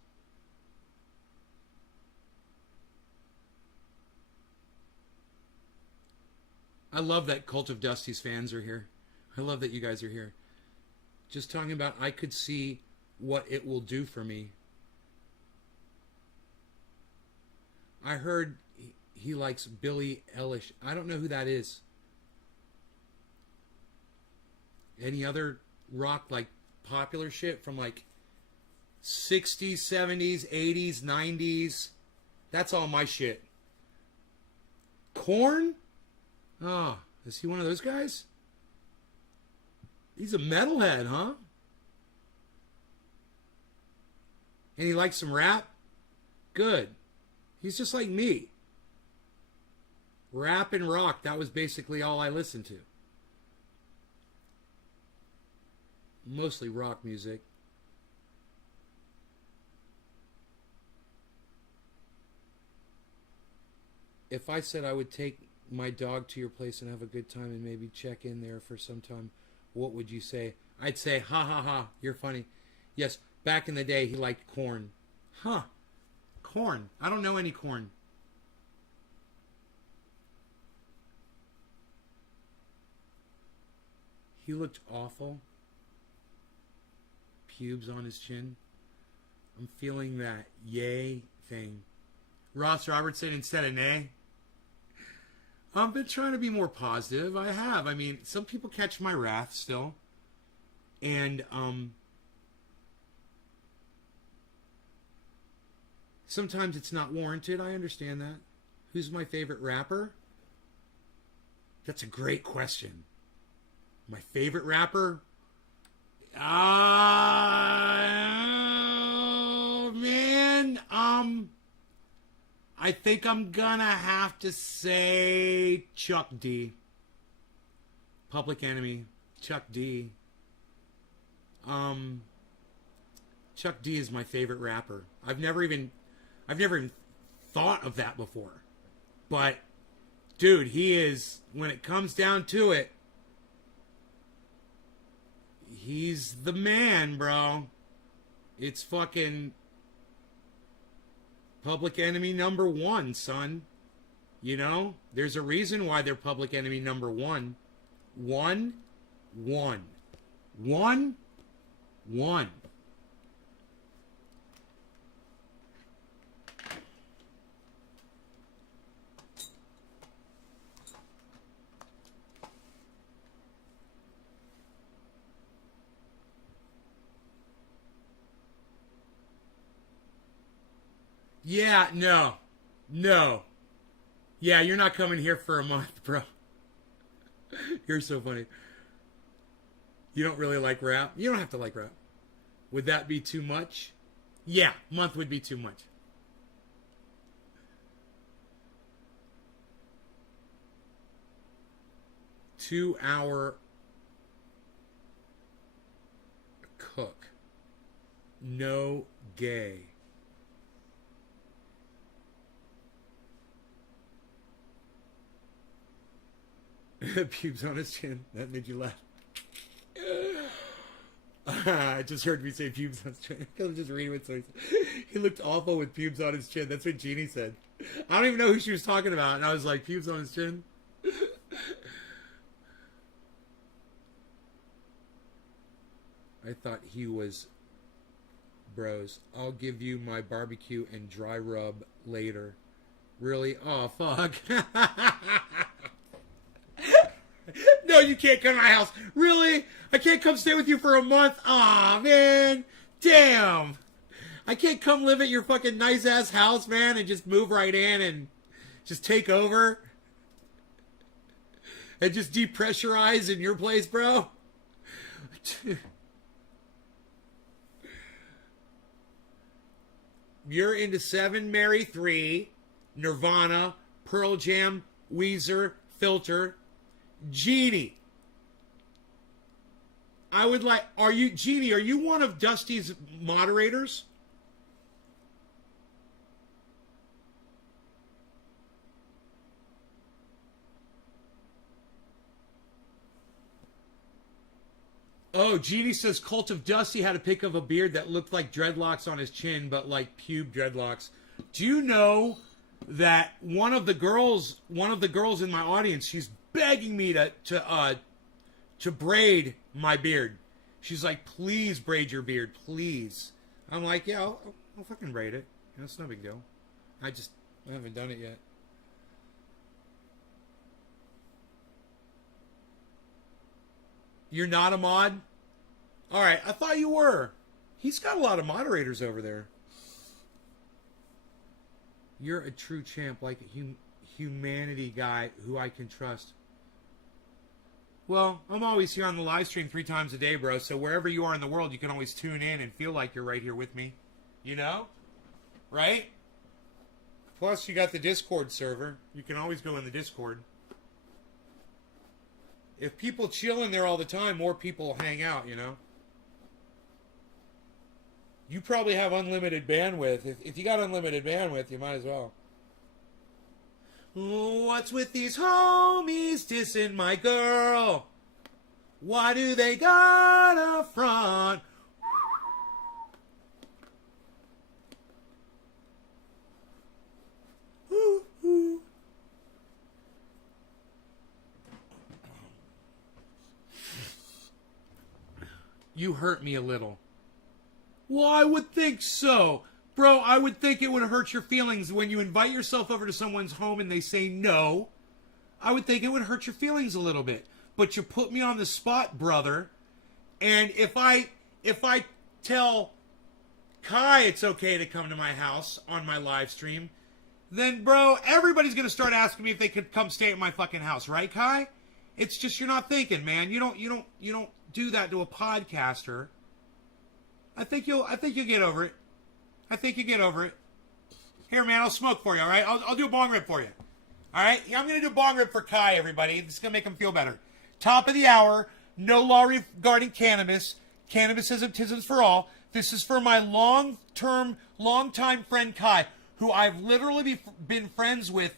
I love that Cult of Dusty's fans are here. I love that you guys are here. Just talking about I could see what it will do for me. I heard he likes Billie Eilish. I don't know who that is. Any other rock, like popular shit from like 60s, 70s, 80s, 90s? That's all my shit. Korn? Oh, is he one of those guys? He's a metalhead, huh? And he likes some rap? Good. He's just like me. Rap and rock, that was basically all I listened to. Mostly rock music. If I said I would take my dog to your place and have a good time and maybe check in there for some time, what would you say? I'd say, ha ha ha, you're funny. Yes, back in the day he liked Korn. Huh. Korn. I don't know any Korn. He looked awful. Pubes on his chin. I'm feeling that yay thing. Ross Robertson instead of nay. I've been trying to be more positive. I have. I mean, some people catch my wrath still. And sometimes it's not warranted. I understand that. Who's my favorite rapper? That's a great question. My favorite rapper? Oh, man. I think I'm gonna have to say Chuck D. Public Enemy. Chuck D. Chuck D is my favorite rapper. I've never even thought of that before. But, dude, he is, when it comes down to it, he's the man, bro. It's fucking Public Enemy #1, son. You know? There's a reason why they're Public Enemy #1. 1, 1. 1, 1. Yeah, no. No. Yeah, you're not coming here for a month, bro. You're so funny. You don't really like rap? You don't have to like rap. Would that be too much? Yeah, month would be too much. Two-hour cook. No gay. Pubes on his chin. That made you laugh. I just heard me say pubes on his chin. I was just reading what somebody said. He looked awful with pubes on his chin. That's what Jeannie said. I don't even know who she was talking about. And I was like, pubes on his chin? I thought he was bros. I'll give you my barbecue and dry rub later. Really? Oh, fuck. No, you can't come to my house. Really? I can't come stay with you for a month? Aw, man. Damn. I can't come live at your fucking nice-ass house, man, and just move right in and just take over? And just depressurize in your place, bro? You're into 7, Mary 3, Nirvana, Pearl Jam, Weezer, Filter, Jeannie. I would like, Jeannie, are you one of Dusty's moderators? Oh, Jeannie says Cult of Dusty had a pic of a beard that looked like dreadlocks on his chin, but like pube dreadlocks. Do you know that one of the girls in my audience, she's begging me to braid my beard. She's like, please braid your beard, please. I'm like, yeah, I'll fucking braid it. It's no big deal. I haven't done it yet. You're not a mod? Alright, I thought you were. He's got a lot of moderators over there. You're a true champ, like a humanity guy who I can trust. Well, I'm always here on the live stream 3 times a day, bro, so wherever you are in the world, you can always tune in and feel like you're right here with me. You know? Right? Plus, you got the Discord server. You can always go in the Discord. If people chill in there all the time, more people hang out, you know? You probably have unlimited bandwidth. If you got unlimited bandwidth, you might as well. What's with these homies dissing my girl? Why do they got a front? You hurt me a little. Well, I would think so. Bro, I would think it would hurt your feelings when you invite yourself over to someone's home and they say no. I would think it would hurt your feelings a little bit. But you put me on the spot, brother. And if I tell Kai it's okay to come to my house on my live stream, then, bro, everybody's going to start asking me if they could come stay at my fucking house, right, Kai? It's just you're not thinking, man. You don't do that to a podcaster. I think you'll get over it. I think you get over it. Here, man, I'll smoke for you, all right? I'll do a bong rip for you. All right? Yeah, I'm going to do a bong rip for Kai, everybody. This is going to make him feel better. Top of the hour. No law regarding cannabis. Cannabis isms for all. This is for my long-time friend Kai, who I've literally been friends with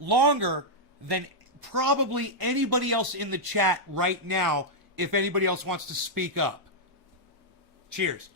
longer than probably anybody else in the chat right now, if anybody else wants to speak up. Cheers.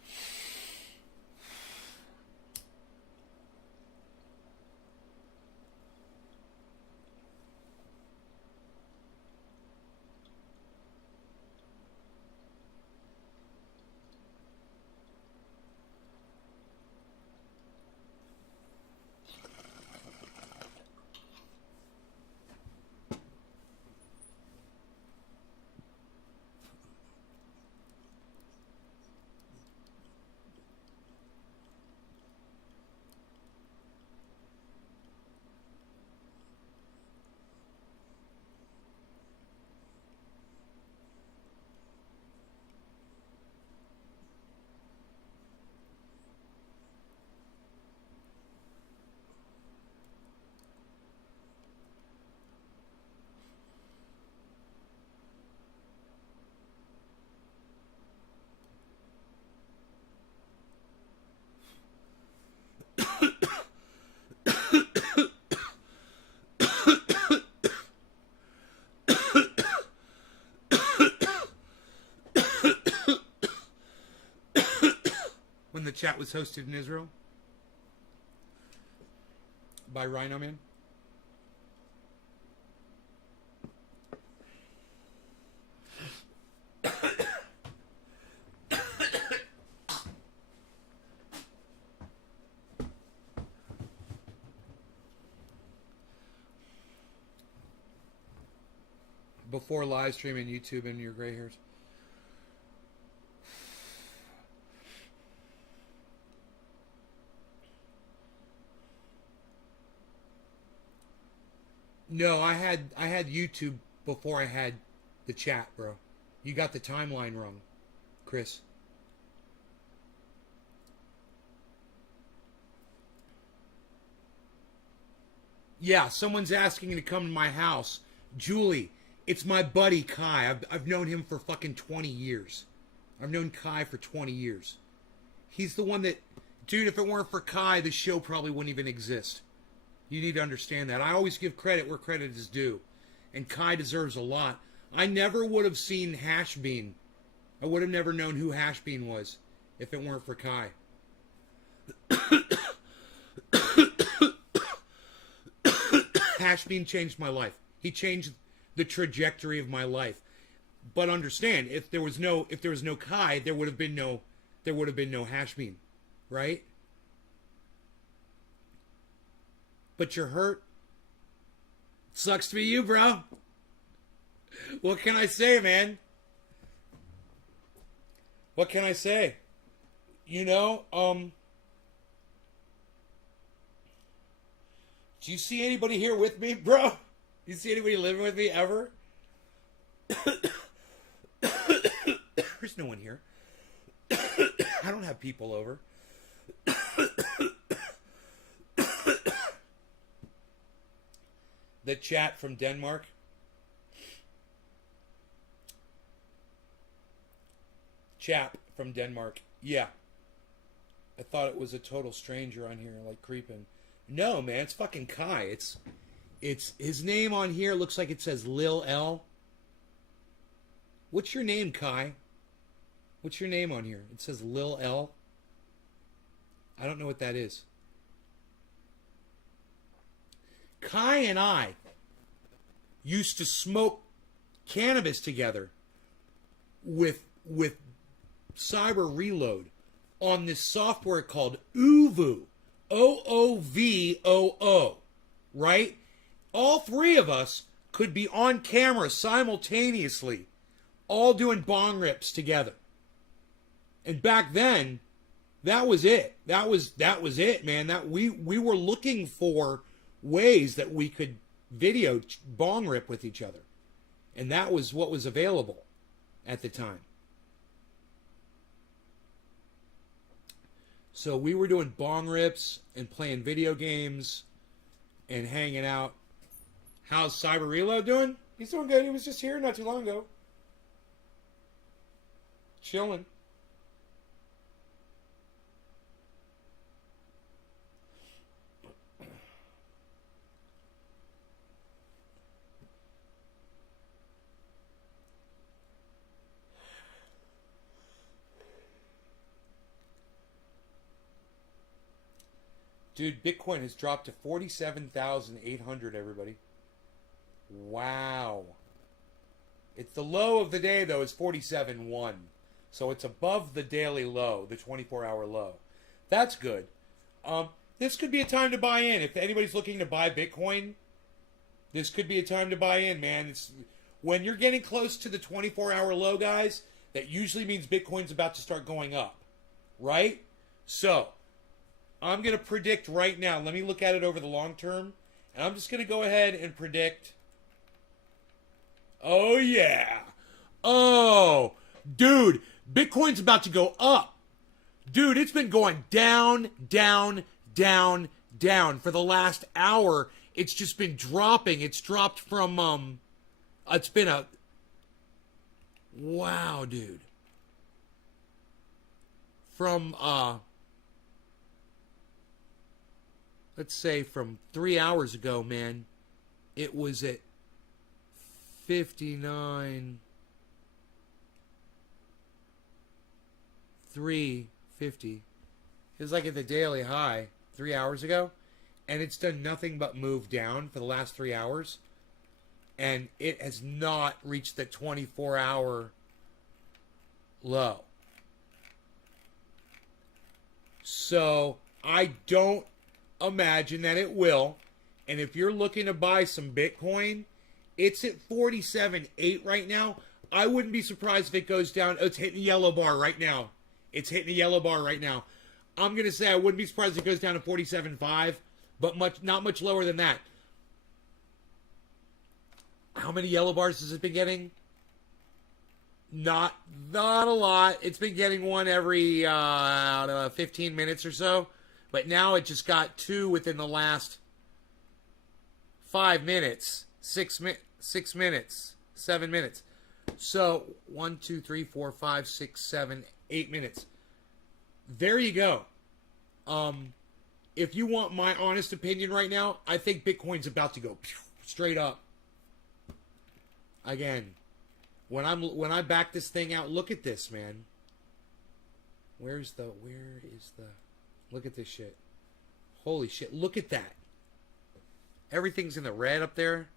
when the chat was hosted in Israel by Rhino Man. Before live streaming YouTube and your gray hairs. No, I had YouTube before I had the chat, bro. You got the timeline wrong, Chris. Yeah, someone's asking to come to my house. Julie, it's my buddy Kai. I've known him for fucking 20 years. I've known Kai for 20 years. He's the one that... Dude, if it weren't for Kai, the show probably wouldn't even exist. You need to understand that. I always give credit where credit is due. And Kai deserves a lot. I never would have seen Hashbean. I would have never known who Hashbean was if it weren't for Kai. Hashbean changed my life. He changed the trajectory of my life. But understand, if there was no Kai, there would have been no Hashbean, right? But you're hurt. Sucks to be you, bro. What can I say, man? What can I say? You know, do you see anybody here with me, bro? You see anybody living with me ever? There's no one here. I don't have people over. The chat from Denmark. Chap from Denmark. Yeah. I thought it was a total stranger on here, like creeping. No, man, it's fucking Kai. It's his name on here looks like it says Lil L. What's your name, Kai? What's your name on here? It says Lil L. I don't know what that is. Kai and I used to smoke cannabis together with Cyber Reload on this software called OOVOO. OOVOO. Right? All three of us could be on camera simultaneously, all doing bong rips together. And back then, that was it. That was it, man. That we were looking for ways that we could video bong rip with each other. And that was what was available at the time. So we were doing bong rips and playing video games and hanging out. How's Cyber Reload doing? He's doing good. He was just here not too long ago. Chilling. Dude, Bitcoin has dropped to 47,800, everybody. Wow. It's the low of the day, though, is 47.1. So it's above the daily low, the 24-hour low. That's good. This could be a time to buy in. If anybody's looking to buy Bitcoin, this could be a time to buy in, man. It's when you're getting close to the 24-hour low, guys, that usually means Bitcoin's about to start going up, right? So I'm going to predict right now. Let me look at it over the long term. And I'm just going to go ahead and predict. Oh, yeah. Oh, dude, Bitcoin's about to go up. Dude, it's been going down, down, down, down. For the last hour, it's just been dropping. It's dropped from, it's been a, wow, dude. From, let's say from 3 hours ago, man, it was at 59, 350. It was like at the daily high 3 hours ago, and it's done nothing but move down for the last 3 hours, and it has not reached the 24-hour low. So I don't imagine that it will. And if you're looking to buy some Bitcoin, it's at 47.8 right now. I wouldn't be surprised if it goes down. Oh, it's hitting a yellow bar right now. It's hitting a yellow bar right now. I'm going to say I wouldn't be surprised if it goes down to 47.5, but not much lower than that. How many yellow bars has it been getting? Not a lot. It's been getting one every 15 minutes or so. But now it just got 2 within the last 5 minutes, 6 minutes, 7 minutes. So 1, 2, 3, 4, 5, 6, 7, 8 minutes. There you go. If you want my honest opinion right now, I think Bitcoin's about to go straight up. Again, when I back this thing out, look at this, man. Where is the look at this shit. Holy shit, look at that. Everything's in the red up there.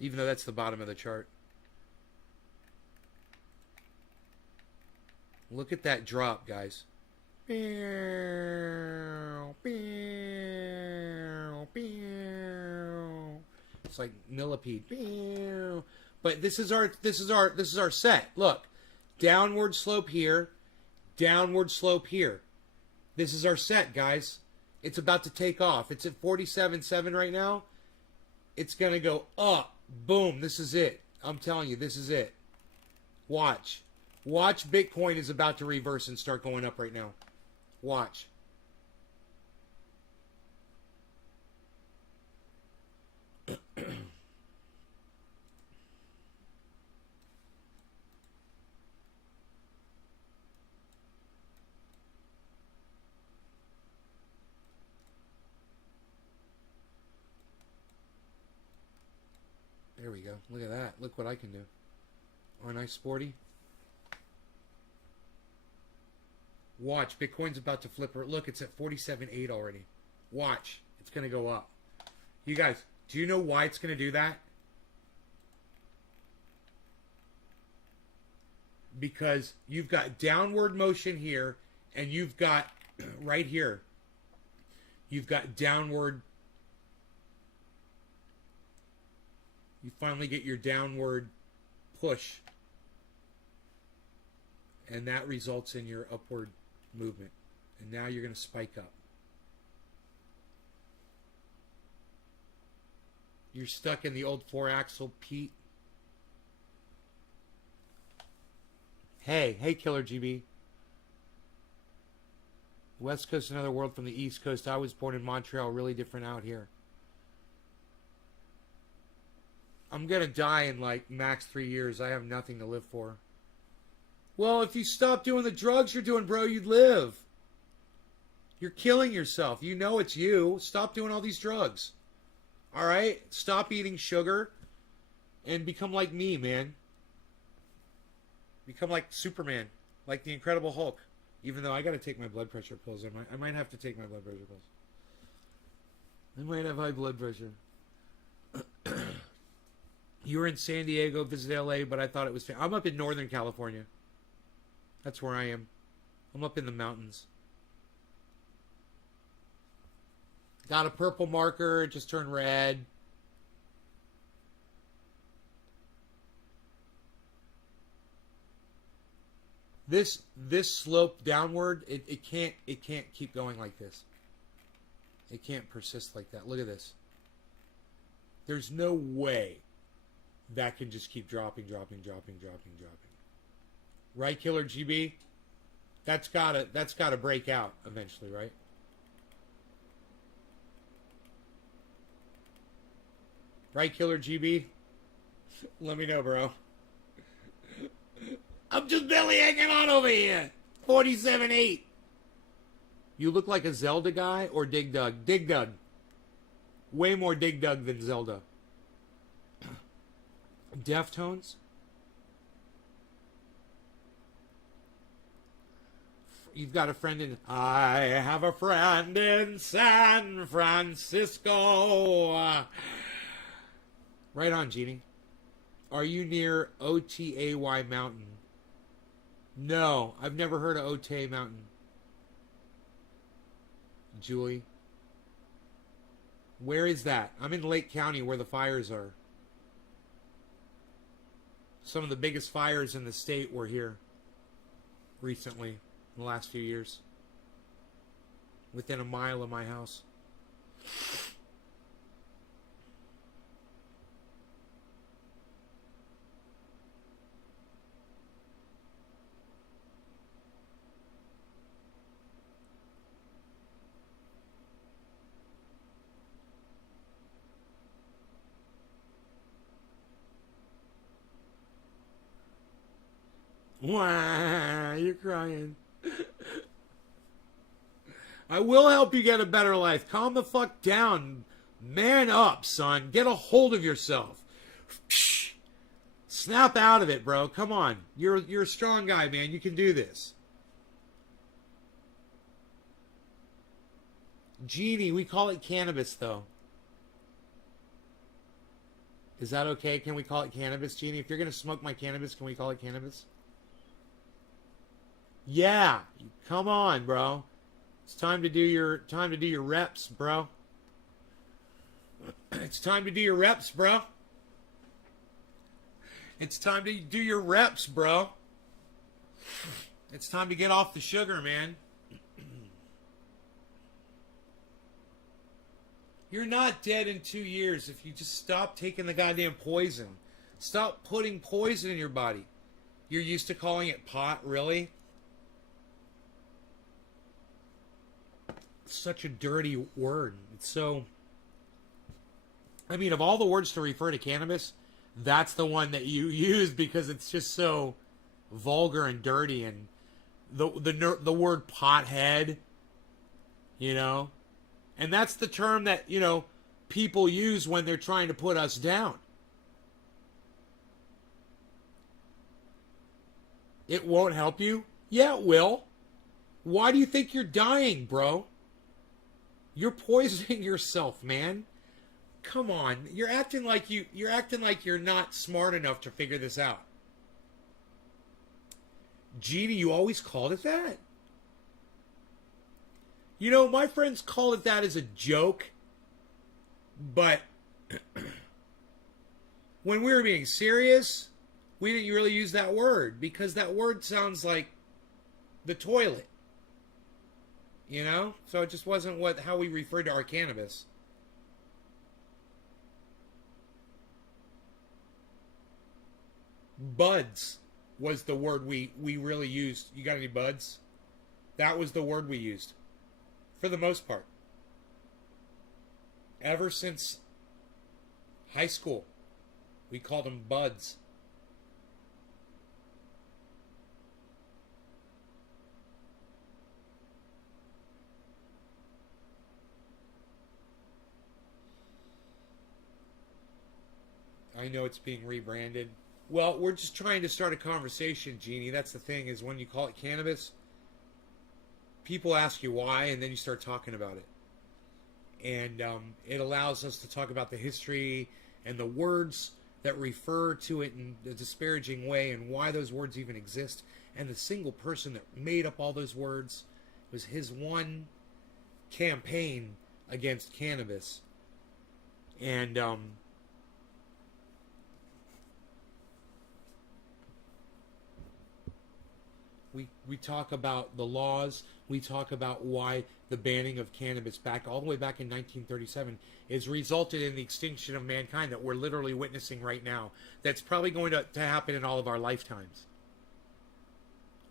Even though that's the bottom of the chart. Look at that drop, guys. It's like millipede. But this is our set. Look. Downward slope here. Downward slope here. This is our set, guys. It's about to take off. It's at 47.7 right now. It's going to go up. Boom. This is it. I'm telling you, this is it. Watch. Watch. Bitcoin is about to reverse and start going up right now. Watch. There we go. Look at that. Look what I can do. Aren't I sporty? Watch. Bitcoin's about to flip. Look, it's at 47.8 already. Watch. It's going to go up. You guys, do you know why it's going to do that? Because you've got downward motion here, and you've got, right here, you've got downward. You finally get your downward push. And that results in your upward movement. And now you're going to spike up. You're stuck in the old 4-axle, Pete. Hey, Killer GB. West Coast, another world from the East Coast. I was born in Montreal, really different out here. I'm going to die in like max 3 years. I have nothing to live for. Well, if you stop doing the drugs you're doing, bro, you'd live. You're killing yourself. You know it's you. Stop doing all these drugs. All right? Stop eating sugar and become like me, man. Become like Superman, like the Incredible Hulk. Even though I got to take my blood pressure pills. I might have to take my blood pressure pills. I might have high blood pressure. You were in San Diego, visited LA, but I thought it was... I'm up in Northern California. That's where I am. I'm up in the mountains. Got a purple marker. It just turned red. This slope downward, it can't keep going like this. It can't persist like that. Look at this. There's no way that can just keep dropping. Right, Killer GB? That's gotta break out eventually, right? Right, Killer GB? Let me know, bro. I'm just barely hanging on over here. 47.8. You look like a Zelda guy or Dig Dug? Dig Dug. Way more Dig Dug than Zelda. Deftones? you've got a friend in. I have a friend in San Francisco. Right on, Jeannie. Are you near Otay Mountain? No, I've never heard of Otay Mountain. Julie. Where is that? I'm in Lake County where the fires are. Some of the biggest fires in the state were here recently, in the last few years. Within a mile of my house. Wah, you're crying. I will help you get a better life. Calm the fuck down. Man up, son. Get a hold of yourself. Snap out of it, bro. Come on. You're a strong guy, man. You can do this. Jeannie, we call it cannabis, though. Is that okay? Can we call it cannabis, Jeannie? If you're going to smoke my cannabis, can we call it cannabis? Yeah, come on, bro. It's time to do your reps, bro. It's time to do your reps, bro. It's time to do your reps, bro. It's time to get off the sugar, man. You're not dead in 2 years if you just stop taking the goddamn poison. Stop putting poison in your body. You're used to calling it pot, really? Such a dirty word. It's so... I mean, of all the words to refer to cannabis, that's the one that you use because it's just so vulgar and dirty. And the word pothead, you know, and that's the term that, you know, people use when they're trying to put us down. It won't help you? Yeah, it will. Why do you think you're dying, bro? You're poisoning yourself, man. Come on. You're acting like you're not smart enough to figure this out. Jeannie, you always called it that? You know, my friends call it that as a joke. But when we were being serious, we didn't really use that word because that word sounds like the toilet. You know? So it just wasn't how we referred to our cannabis. Buds was the word we really used. You got any buds? That was the word we used. For the most part. Ever since high school, we called them buds. I know it's being rebranded. Well, we're just trying to start a conversation, Jeannie. That's the thing, is when you call it cannabis, people ask you why, and then you start talking about it. And it allows us to talk about the history and the words that refer to it in a disparaging way and why those words even exist. And the single person that made up all those words was his one campaign against cannabis. And we talk about the laws. We talk about why the banning of cannabis all the way back in 1937 has resulted in the extinction of mankind that we're literally witnessing right now. That's probably going to happen in all of our lifetimes.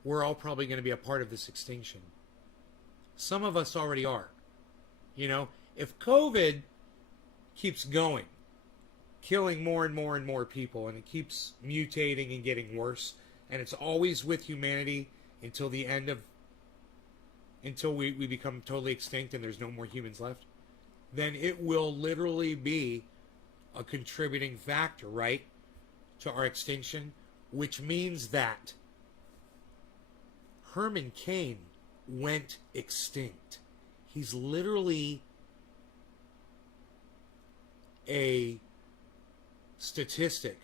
We're all probably going to be a part of this extinction. Some of us already are. You know, if COVID keeps going, killing more and more and more people, and it keeps mutating and getting worse, and it's always with humanity until the end of, until we become totally extinct and there's no more humans left, then it will literally be a contributing factor, right, to our extinction, which means that Herman Cain went extinct. He's literally a statistic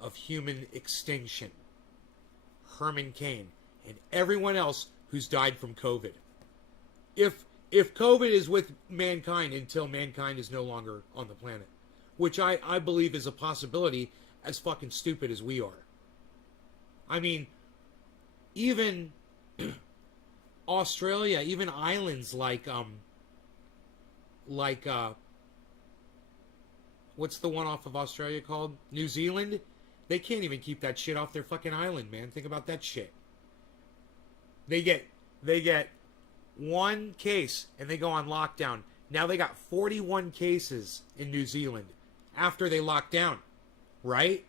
of human extinction. Herman Cain and everyone else who's died from COVID. If COVID is with mankind until mankind is no longer on the planet, which I believe is a possibility, as fucking stupid as we are. I mean, even Australia, even islands like what's the one off of Australia called? New Zealand? They can't even keep that shit off their fucking island, man. Think about that shit. They get one case and they go on lockdown. Now they got 41 cases in New Zealand after they locked down. Right?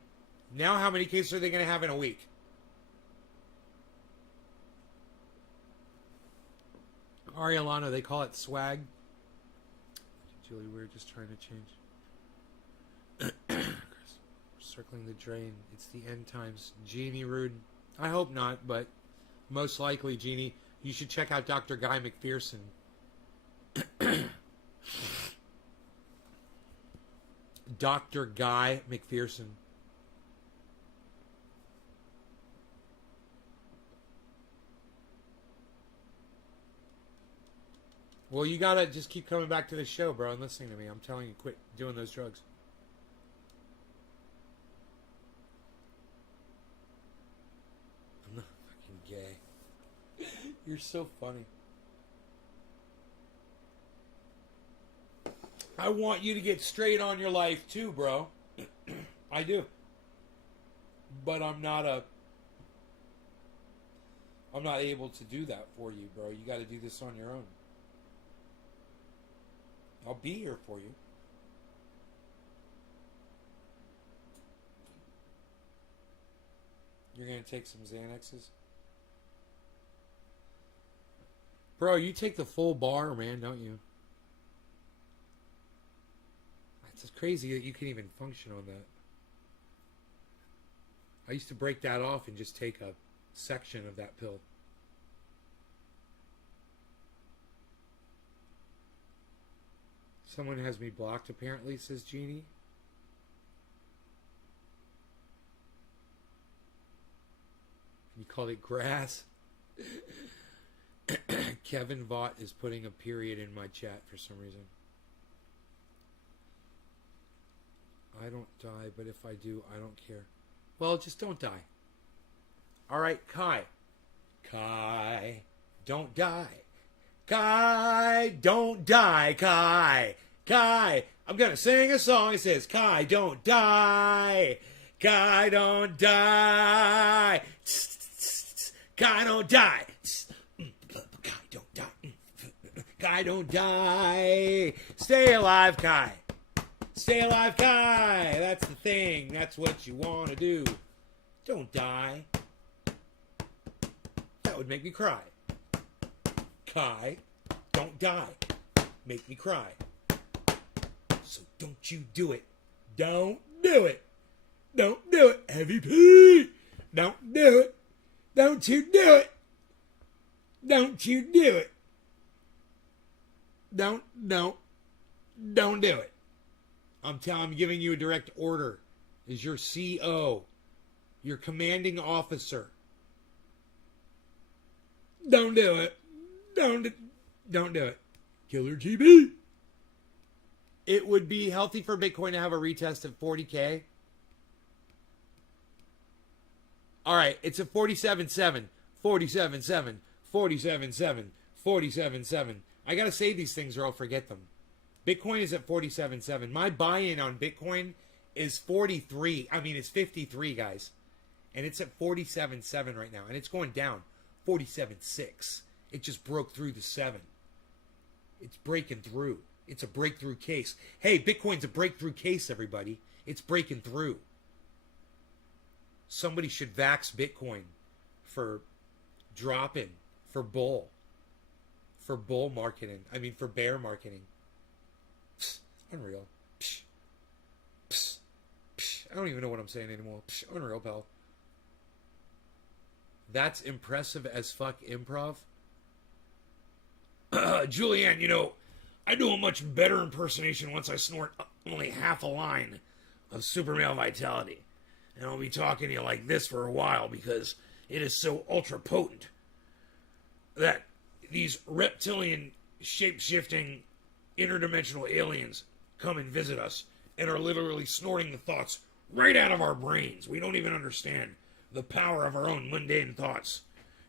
Now how many cases are they going to have in a week? Ariolano, they call it swag. Julie, we're just trying to change. Circling the drain. It's the end times. Jeannie Rude. I hope not, but most likely, Jeannie, you should check out Dr. Guy McPherson. Dr. Guy McPherson. Well, you gotta just keep coming back to the show, bro, and listening to me. I'm telling you, quit doing those drugs. I'm not fucking gay. You're so funny. I want you to get straight on your life too, bro. I do. But I'm not able to do that for you, bro. You gotta do this on your own. I'll be here for you. You're going to take some Xanaxes? Bro, you take the full bar, man, don't you? It's crazy that you can even function on that. I used to break that off and just take a section of that pill. Someone has me blocked, apparently, says Jeannie. You called it grass? Kevin Vaught is putting a period in my chat for some reason. I don't die, but if I do, I don't care. Well, just don't die. All right, Kai. Kai, don't die. Kai, don't die, Kai. Kai, I'm going to sing a song. It says, Kai, don't die. Kai, don't die. Kai, don't die. Kai, don't die. Kai, don't die. Stay alive, Kai. Stay alive, Kai. That's the thing. That's what you want to do. Don't die. That would make me cry. Kai, don't die. Make me cry. So don't you do it. Don't do it. Don't do it. Heavy P. Don't do it. Don't you do it. Don't you do it. Don't do it. I'm giving you a direct order. Is your CO, your commanding officer. Don't do it. Don't do it. Killer GB. It would be healthy for Bitcoin to have a retest of 40K. All right, it's at 47.7, 47.7, 47.7, 47.7. I got to say these things or I'll forget them. Bitcoin is at 47.7. My buy-in on Bitcoin is 43. I mean, it's 53, guys. And it's at 47.7 right now. And it's going down. 47.6. It just broke through the 7. It's breaking through. It's a breakthrough case. Hey, Bitcoin's a breakthrough case, everybody. It's breaking through. Somebody should vax Bitcoin for dropping, for bull marketing. I mean, for bear marketing. Psst, unreal. Psh, psh, psh. I don't even know what I'm saying anymore. Psh, unreal, pal. That's impressive as fuck improv. Julianne, you know, I do a much better impersonation once I snort only half a line of super male vitality. And I'll be talking to you like this for a while because it is so ultra potent that these reptilian, shape-shifting, interdimensional aliens come and visit us and are literally snorting the thoughts right out of our brains. We don't even understand the power of our own mundane thoughts.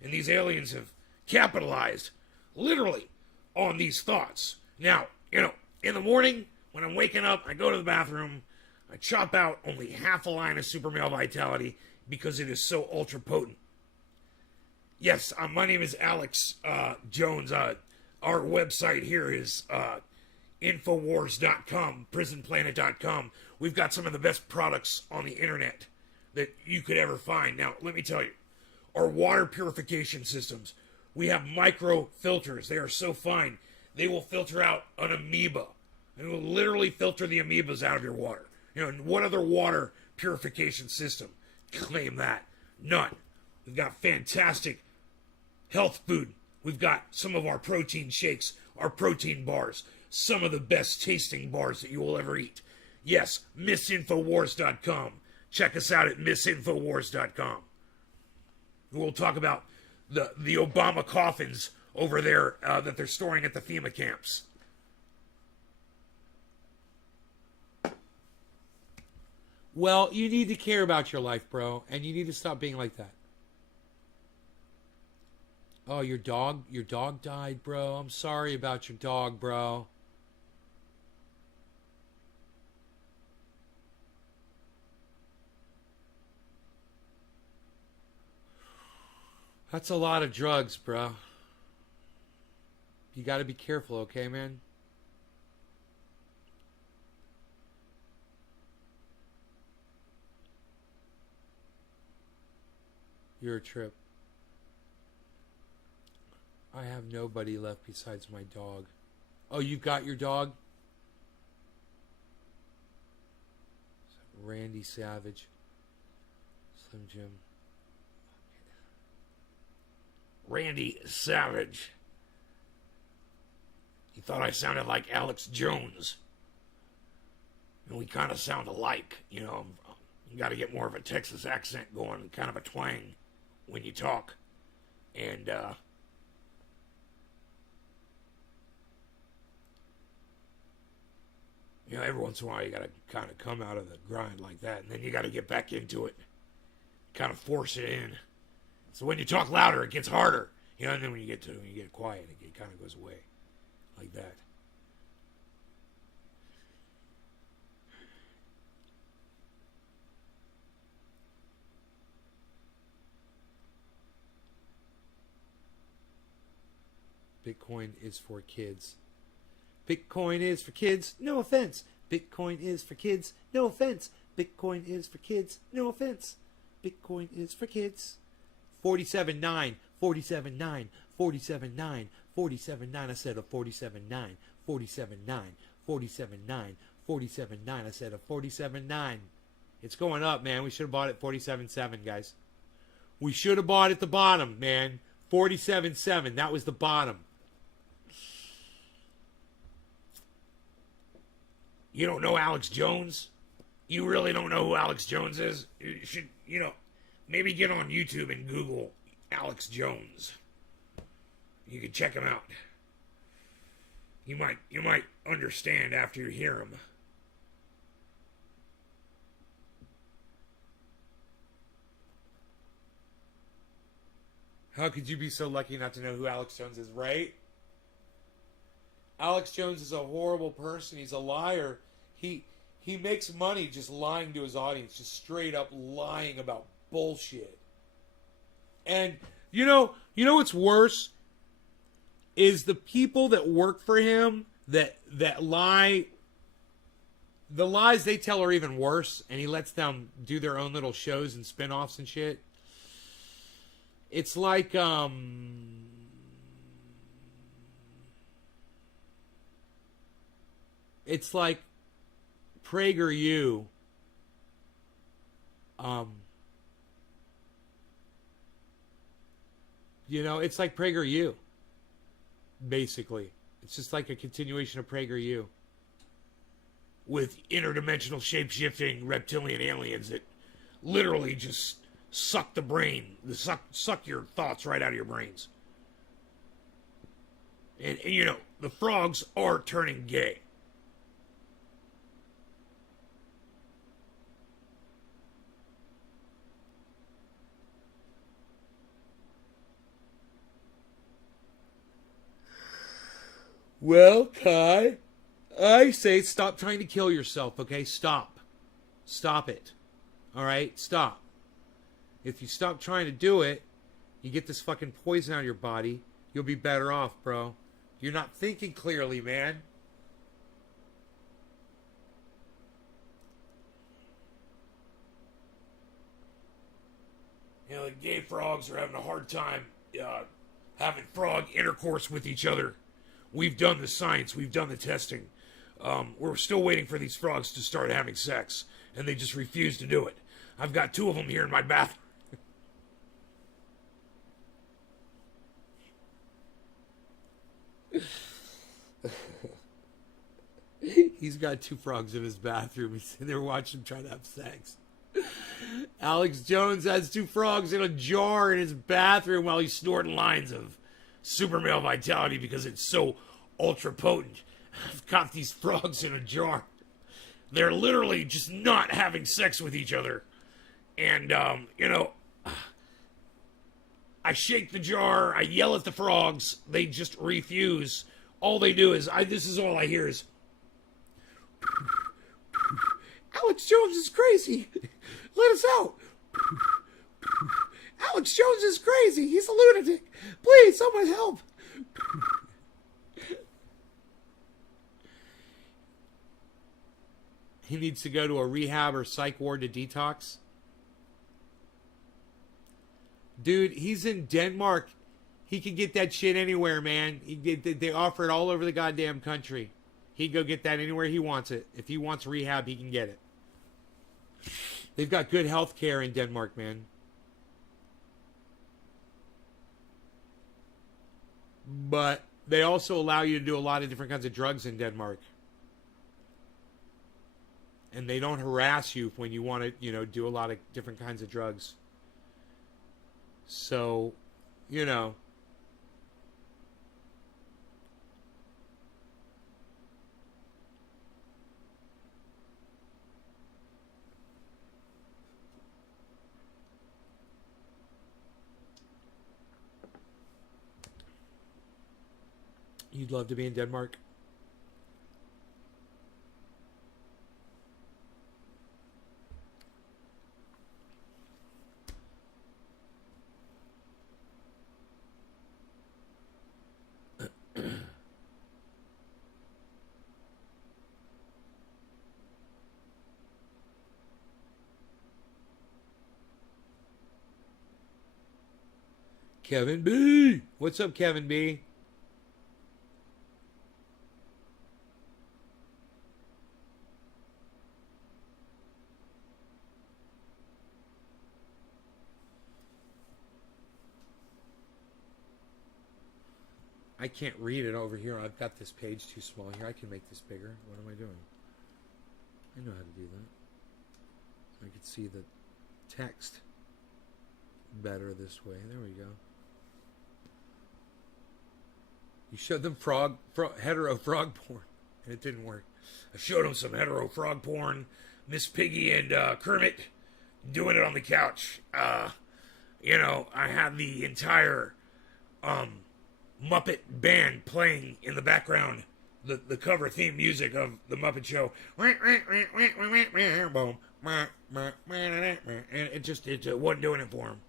And these aliens have capitalized, literally, on these thoughts. Now, you know, in the morning, when I'm waking up, I go to the bathroom, I chop out only half a line of super male vitality because it is so ultra potent. Yes, my name is Alex Jones. Our website here is Infowars.com, PrisonPlanet.com. We've got some of the best products on the internet that you could ever find. Now, let me tell you, our water purification systems, we have micro filters. They are so fine, they will filter out an amoeba. They will literally filter the amoebas out of your water. You know, what other water purification system claim that? None. We've got fantastic health food. We've got some of our protein shakes, our protein bars, some of the best tasting bars that you will ever eat. Yes, MissInfoWars.com. Check us out at MissInfoWars.com. We'll talk about the Obama coffins over there that they're storing at the FEMA camps. Well, you need to care about your life, bro, and you need to stop being like that. Oh, your dog died, bro. I'm sorry about your dog, bro. That's a lot of drugs, bro. You got to be careful, okay, man? You're a trip. I have nobody left besides my dog. Oh, you've got your dog? Randy Savage. Slim Jim. Randy Savage. He thought I sounded like Alex Jones. And we kind of sound alike, you know. You got to get more of a Texas accent going, kind of a twang when you talk. And, you know, every once in a while you got to kind of come out of the grind like that, and then you got to get back into it. Kind of force it in. So when you talk louder, it gets harder. You know, and then when you get quiet, it kind of goes away. Like that. Bitcoin is for kids. Bitcoin is for kids, no offense. Bitcoin is for kids, no offense. Bitcoin is for kids, no offense. Bitcoin is for kids. 47.9, 47.9, 47.9, 47.9. I said a 47.9, 47.9, 47.9, 47.9. I said a 47.9. It's going up, man. We should have bought it 47.7, guys. We should have bought at the bottom, man. 47.7. That was the bottom. You don't know Alex Jones? You really don't know who Alex Jones is? You should, you know, maybe get on YouTube and Google Alex Jones. You can check him out. You might understand after you hear him. How could you be so lucky not to know who Alex Jones is, right? Alex Jones is a horrible person. He's a liar. He makes money just lying to his audience, just straight up lying about bullshit. And you know what's worse is the people that work for him that lie. The lies they tell are even worse, and he lets them do their own little shows and spin-offs and shit. It's like it's like PragerU. You know, it's like PragerU. basically. It's just like a continuation of PragerU. With interdimensional shape-shifting reptilian aliens that literally just suck the brain, suck your thoughts right out of your brains. And you know, the frogs are turning gay. Well, Kai, I say stop trying to kill yourself, okay? Stop. Stop it. All right? Stop. If you stop trying to do it, you get this fucking poison out of your body, you'll be better off, bro. You're not thinking clearly, man. You know, the gay frogs are having a hard time having frog intercourse with each other. We've done the science. We've done the testing. We're still waiting for these frogs to start having sex, and they just refuse to do it. I've got 2 of them here in my bathroom. He's got 2 frogs in his bathroom. He's sitting there watching him try to have sex. Alex Jones has 2 frogs in a jar in his bathroom while he's snorting lines of super male vitality because it's so ultra potent. I've got these frogs in a jar. They're literally just not having sex with each other. And, you know, I shake the jar, I yell at the frogs, they just refuse. All they do is, this is all I hear is, Alex Jones is crazy. Let us out. Alex Jones is crazy. He's a lunatic. Please, someone help. He needs to go to a rehab or psych ward to detox. Dude, he's in Denmark. He can get that shit anywhere, man. They offer it all over the goddamn country. He'd go get that anywhere he wants it. If he wants rehab, he can get it. They've got good health care in Denmark, man. But they also allow you to do a lot of different kinds of drugs in Denmark. And they don't harass you when you want to, you know, do a lot of different kinds of drugs. So, you know. You'd love to be in Denmark? Kevin B. What's up, Kevin B? I can't read it over here. I've got this page too small here. I can make this bigger. What am I doing? I know how to do that. I could see the text better this way. There we go. You showed them hetero frog porn, and it didn't work. I showed them some hetero frog porn. Miss Piggy and Kermit doing it on the couch. You know, I had the entire Muppet band playing in the background, the cover theme music of the Muppet Show. And it wasn't doing it for them.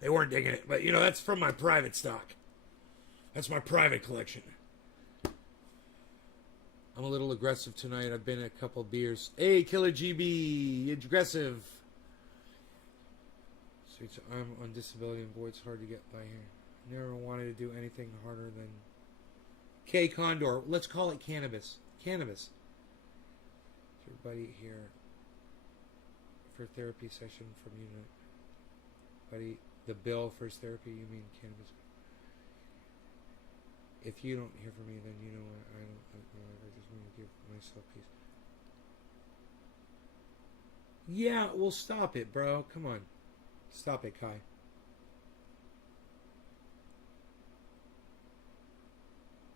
They weren't digging it. But, you know, that's from my private stock. That's my private collection. I'm a little aggressive tonight. I've been a couple beers. Hey, Killer GB, aggressive. I'm on disability and boy, it's hard to get by here. Never wanted to do anything harder than K Condor. Let's call it cannabis. Cannabis. Everybody here for therapy session from unit. Buddy, the bill for his therapy. You mean cannabis? If you don't hear from me, then you know what? I just want to give myself peace. Yeah, well, stop it, bro. Come on. Stop it, Kai.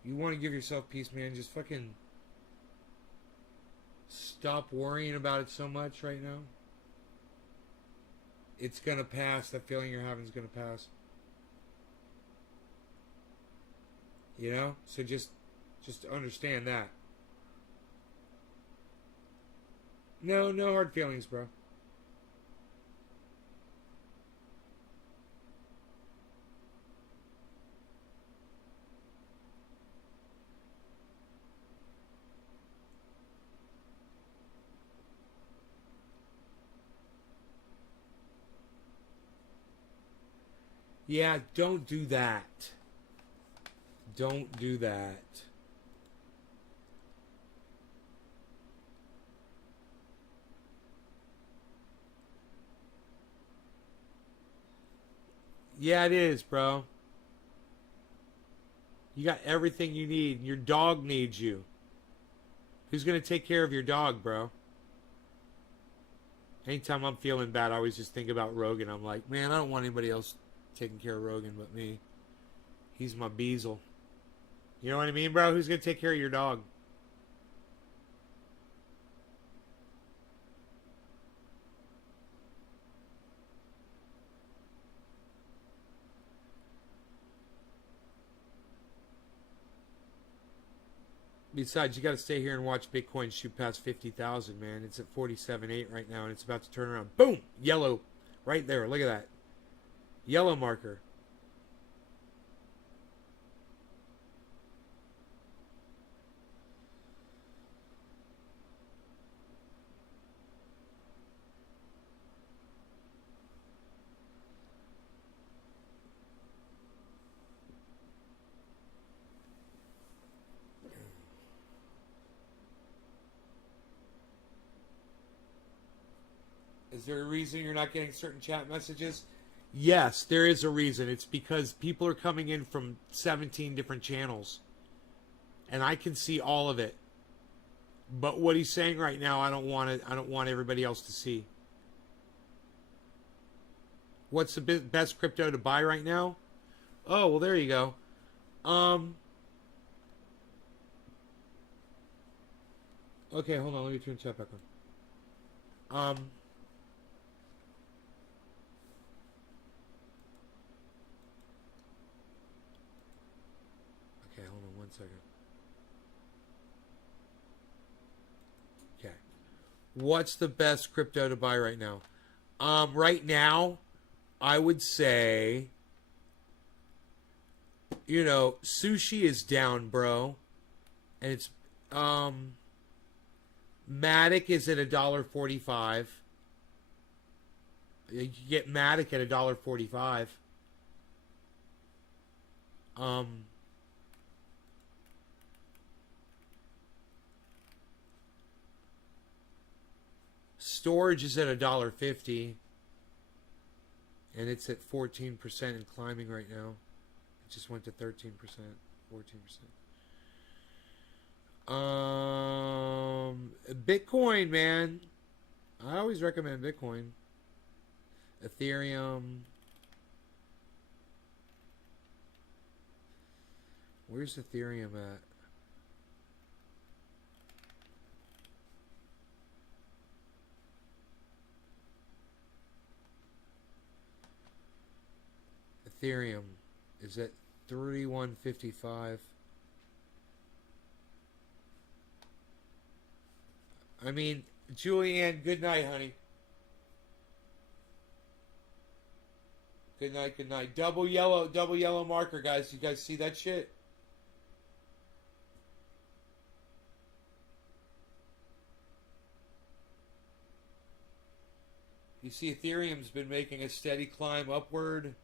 You want to give yourself peace, man? Just fucking stop worrying about it so much right now. It's gonna pass. That feeling you're having is gonna pass. You know? So just understand that. No hard feelings, bro. Yeah, don't do that. Don't do that. Yeah, it is, bro. You got everything you need. Your dog needs you. Who's going to take care of your dog, bro? Anytime I'm feeling bad, I always just think about Rogan. I'm like, man, I don't want anybody else taking care of Rogan but me. He's my beazle. You know what I mean, bro? Who's going to take care of your dog? Besides, you got to stay here and watch Bitcoin shoot past 50,000, man. It's at 47.8 right now, and it's about to turn around. Boom! Yellow. Right there. Look at that. Yellow marker. Is there a reason you're not getting certain chat messages? Yes, there is a reason. It's because people are coming in from 17 different channels. And I can see all of it. But what he's saying right now, I don't want it. I don't want everybody else to see. What's the best crypto to buy right now? Oh, well, there you go. Okay, hold on. Let me turn chat back on. Okay, hold on 1 second. Okay. What's the best crypto to buy right now? Right now, I would say, you know, sushi is down, bro. And it's, Matic is at $1.45. You can get Matic at $1.45. Storage is at $1.50. And it's at 14% and climbing right now. It just went to 13%, 14%. Bitcoin, man. I always recommend Bitcoin. Ethereum. Where's Ethereum at? Ethereum is at 3155. I mean, Julianne, good night, honey. Good night, good night. Double yellow marker, guys. You guys see that shit? You see Ethereum's been making a steady climb upward.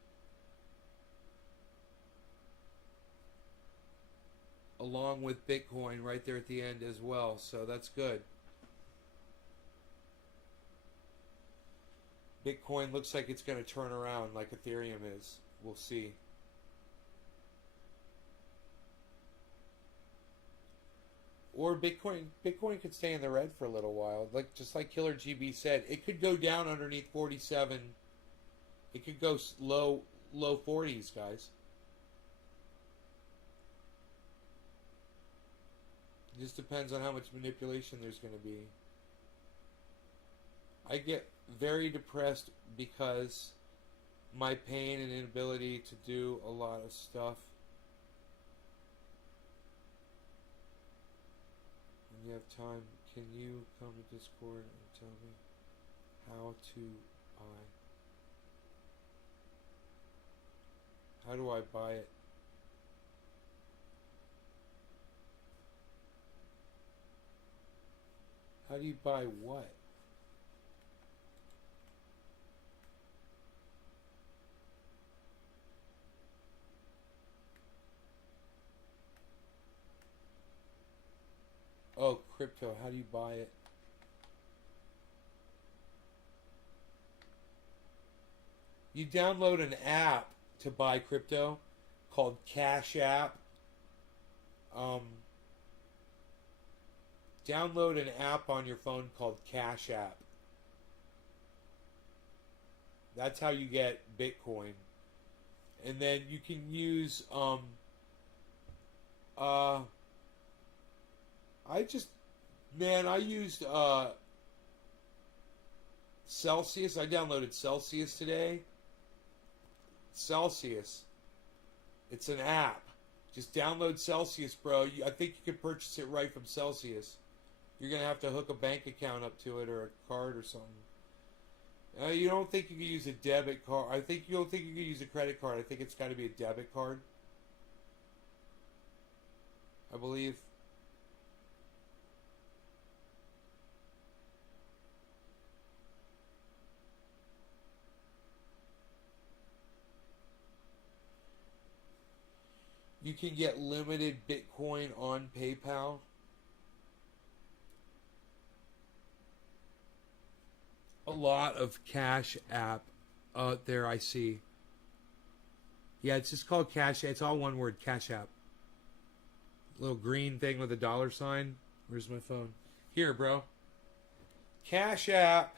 Along with Bitcoin right there at the end as well. So that's good. Bitcoin looks like it's going to turn around like Ethereum is. We'll see. Or Bitcoin could stay in the red for a little while. Like just like Killer GB said, it could go down underneath 47. It could go low 40s, guys. It just depends on how much manipulation there's going to be. I get very depressed because my pain and inability to do a lot of stuff. When you have time, can you come to Discord and tell me how to buy? How do I buy it? How do you buy what? Oh, crypto. How do you buy it? You download an app to buy crypto called Cash App. Download an app on your phone called Cash App. That's how you get Bitcoin. And then you can use I used Celsius. I downloaded Celsius today. Celsius. It's an app. Just download Celsius, bro. I think you can purchase it right from Celsius. You're going to have to hook a bank account up to it or a card or something. You don't think you can use a debit card. You don't think you can use a credit card. I think it's got to be a debit card. I believe. You can get limited Bitcoin on PayPal. A lot of Cash App out there I see. Yeah, it's just called Cash. It's all one word, Cash App. Little green thing with a dollar sign. Where's my phone? Here, bro. Cash App.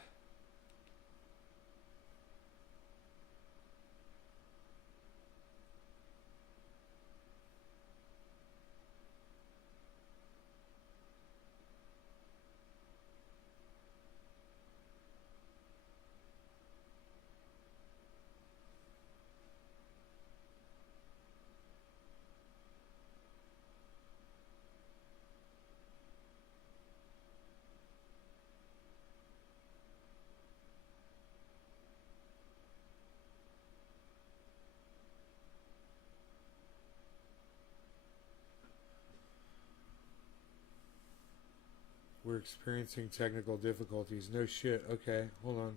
We're experiencing technical difficulties. No shit. Okay, hold on.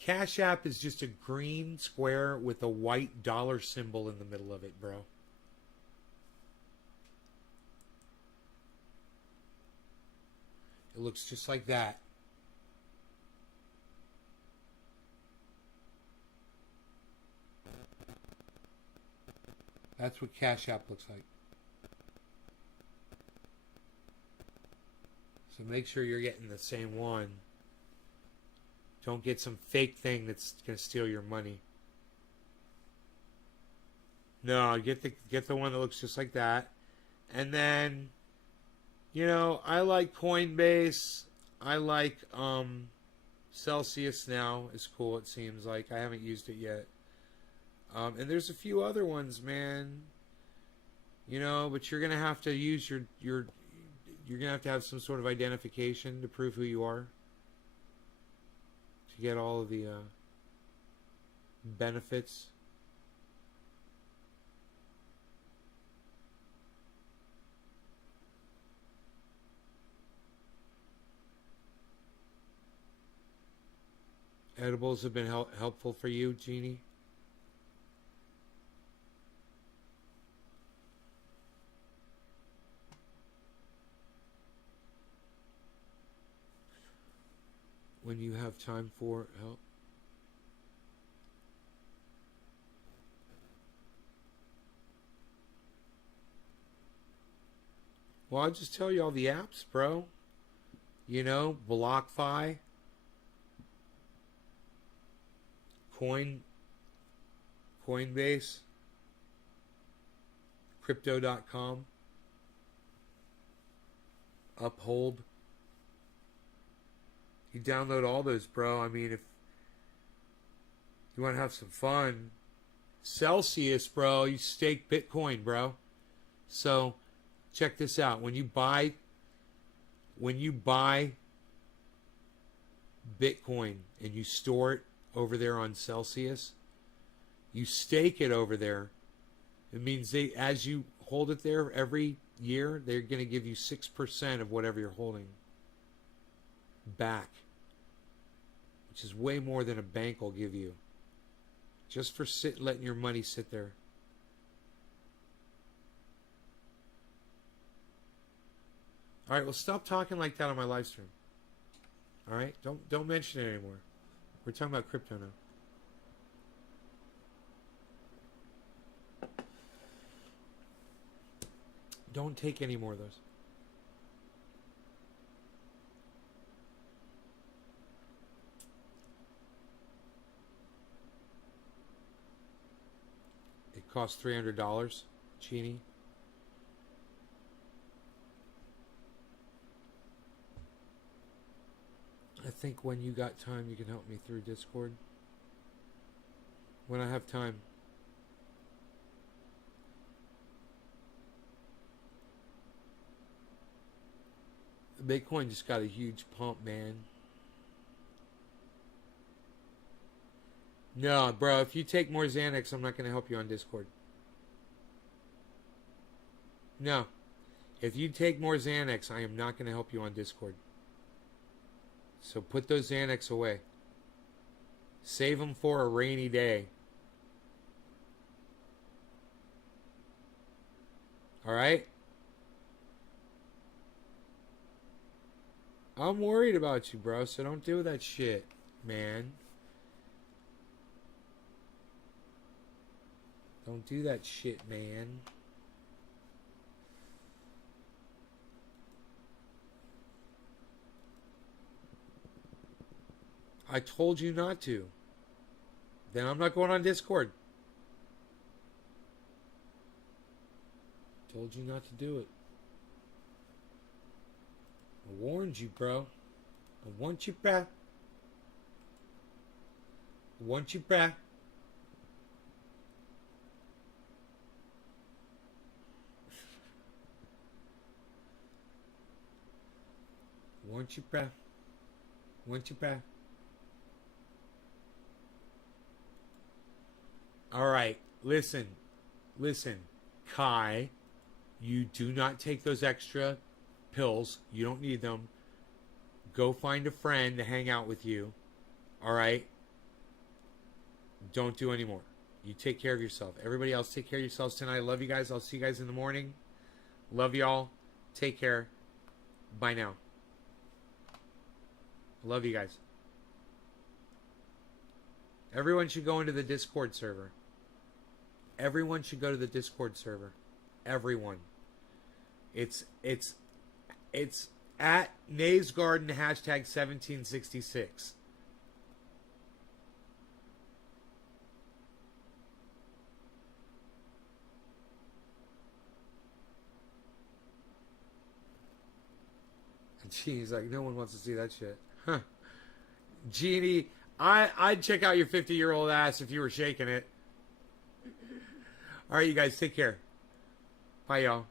Cash App is just a green square with a white dollar symbol in the middle of it, bro. It looks just like that. That's what Cash App looks like. So make sure you're getting the same one. Don't get some fake thing that's going to steal your money. No, get the one that looks just like that. And then, you know, I like Coinbase. I like Celsius now. It's cool, it seems like. I haven't used it yet. And there's a few other ones, man. You know, but you're going to have to use you're going to have some sort of identification to prove who you are. To get all of the benefits. Edibles have been helpful for you, Jeannie? When you have time for help. Well, I'll just tell you all the apps, bro. You know, BlockFi, Coinbase, Crypto.com, Uphold. You download all those, bro. I mean, if you want to have some fun, Celsius, bro, you stake Bitcoin, bro. So check this out. When you buy Bitcoin and you store it over there on Celsius, you stake it over there. It means as you hold it there every year, they're going to give you 6% of whatever you're holding back, which is way more than a bank will give you, just for letting your money sit there. All right, well, stop talking like that on my live stream. All right, don't mention it anymore. We're talking about crypto now. Don't take any more of those. It costs $300, Genie. I think when you got time, you can help me through Discord. When I have time. Bitcoin just got a huge pump, man. No, bro, if you take more Xanax, I'm not going to help you on Discord. No. If you take more Xanax, I am not going to help you on Discord. So put those Xanax away. Save them for a rainy day. All right? I'm worried about you, bro, so don't do that shit, man. Don't do that shit, man. I told you not to. Then I'm not going on Discord. Told you not to do it. I warned you, bro. I want you back. I want you back. I want you back. I want you back. All right, listen, Kai, you do not take those extra pills. You don't need them. Go find a friend to hang out with you. All right? Don't do any more. You take care of yourself. Everybody else, take care of yourselves tonight. I love you guys. I'll see you guys in the morning. Love y'all. Take care. Bye now. Love you guys. Everyone should go into the Discord server. Everyone should go to the Discord server. Everyone. It's at Nays Garden hashtag 1766. And Genie's like, no one wants to see that shit. Huh. Genie, I'd check out your 50-year-old ass if you were shaking it. All right, you guys, take care. Bye, y'all.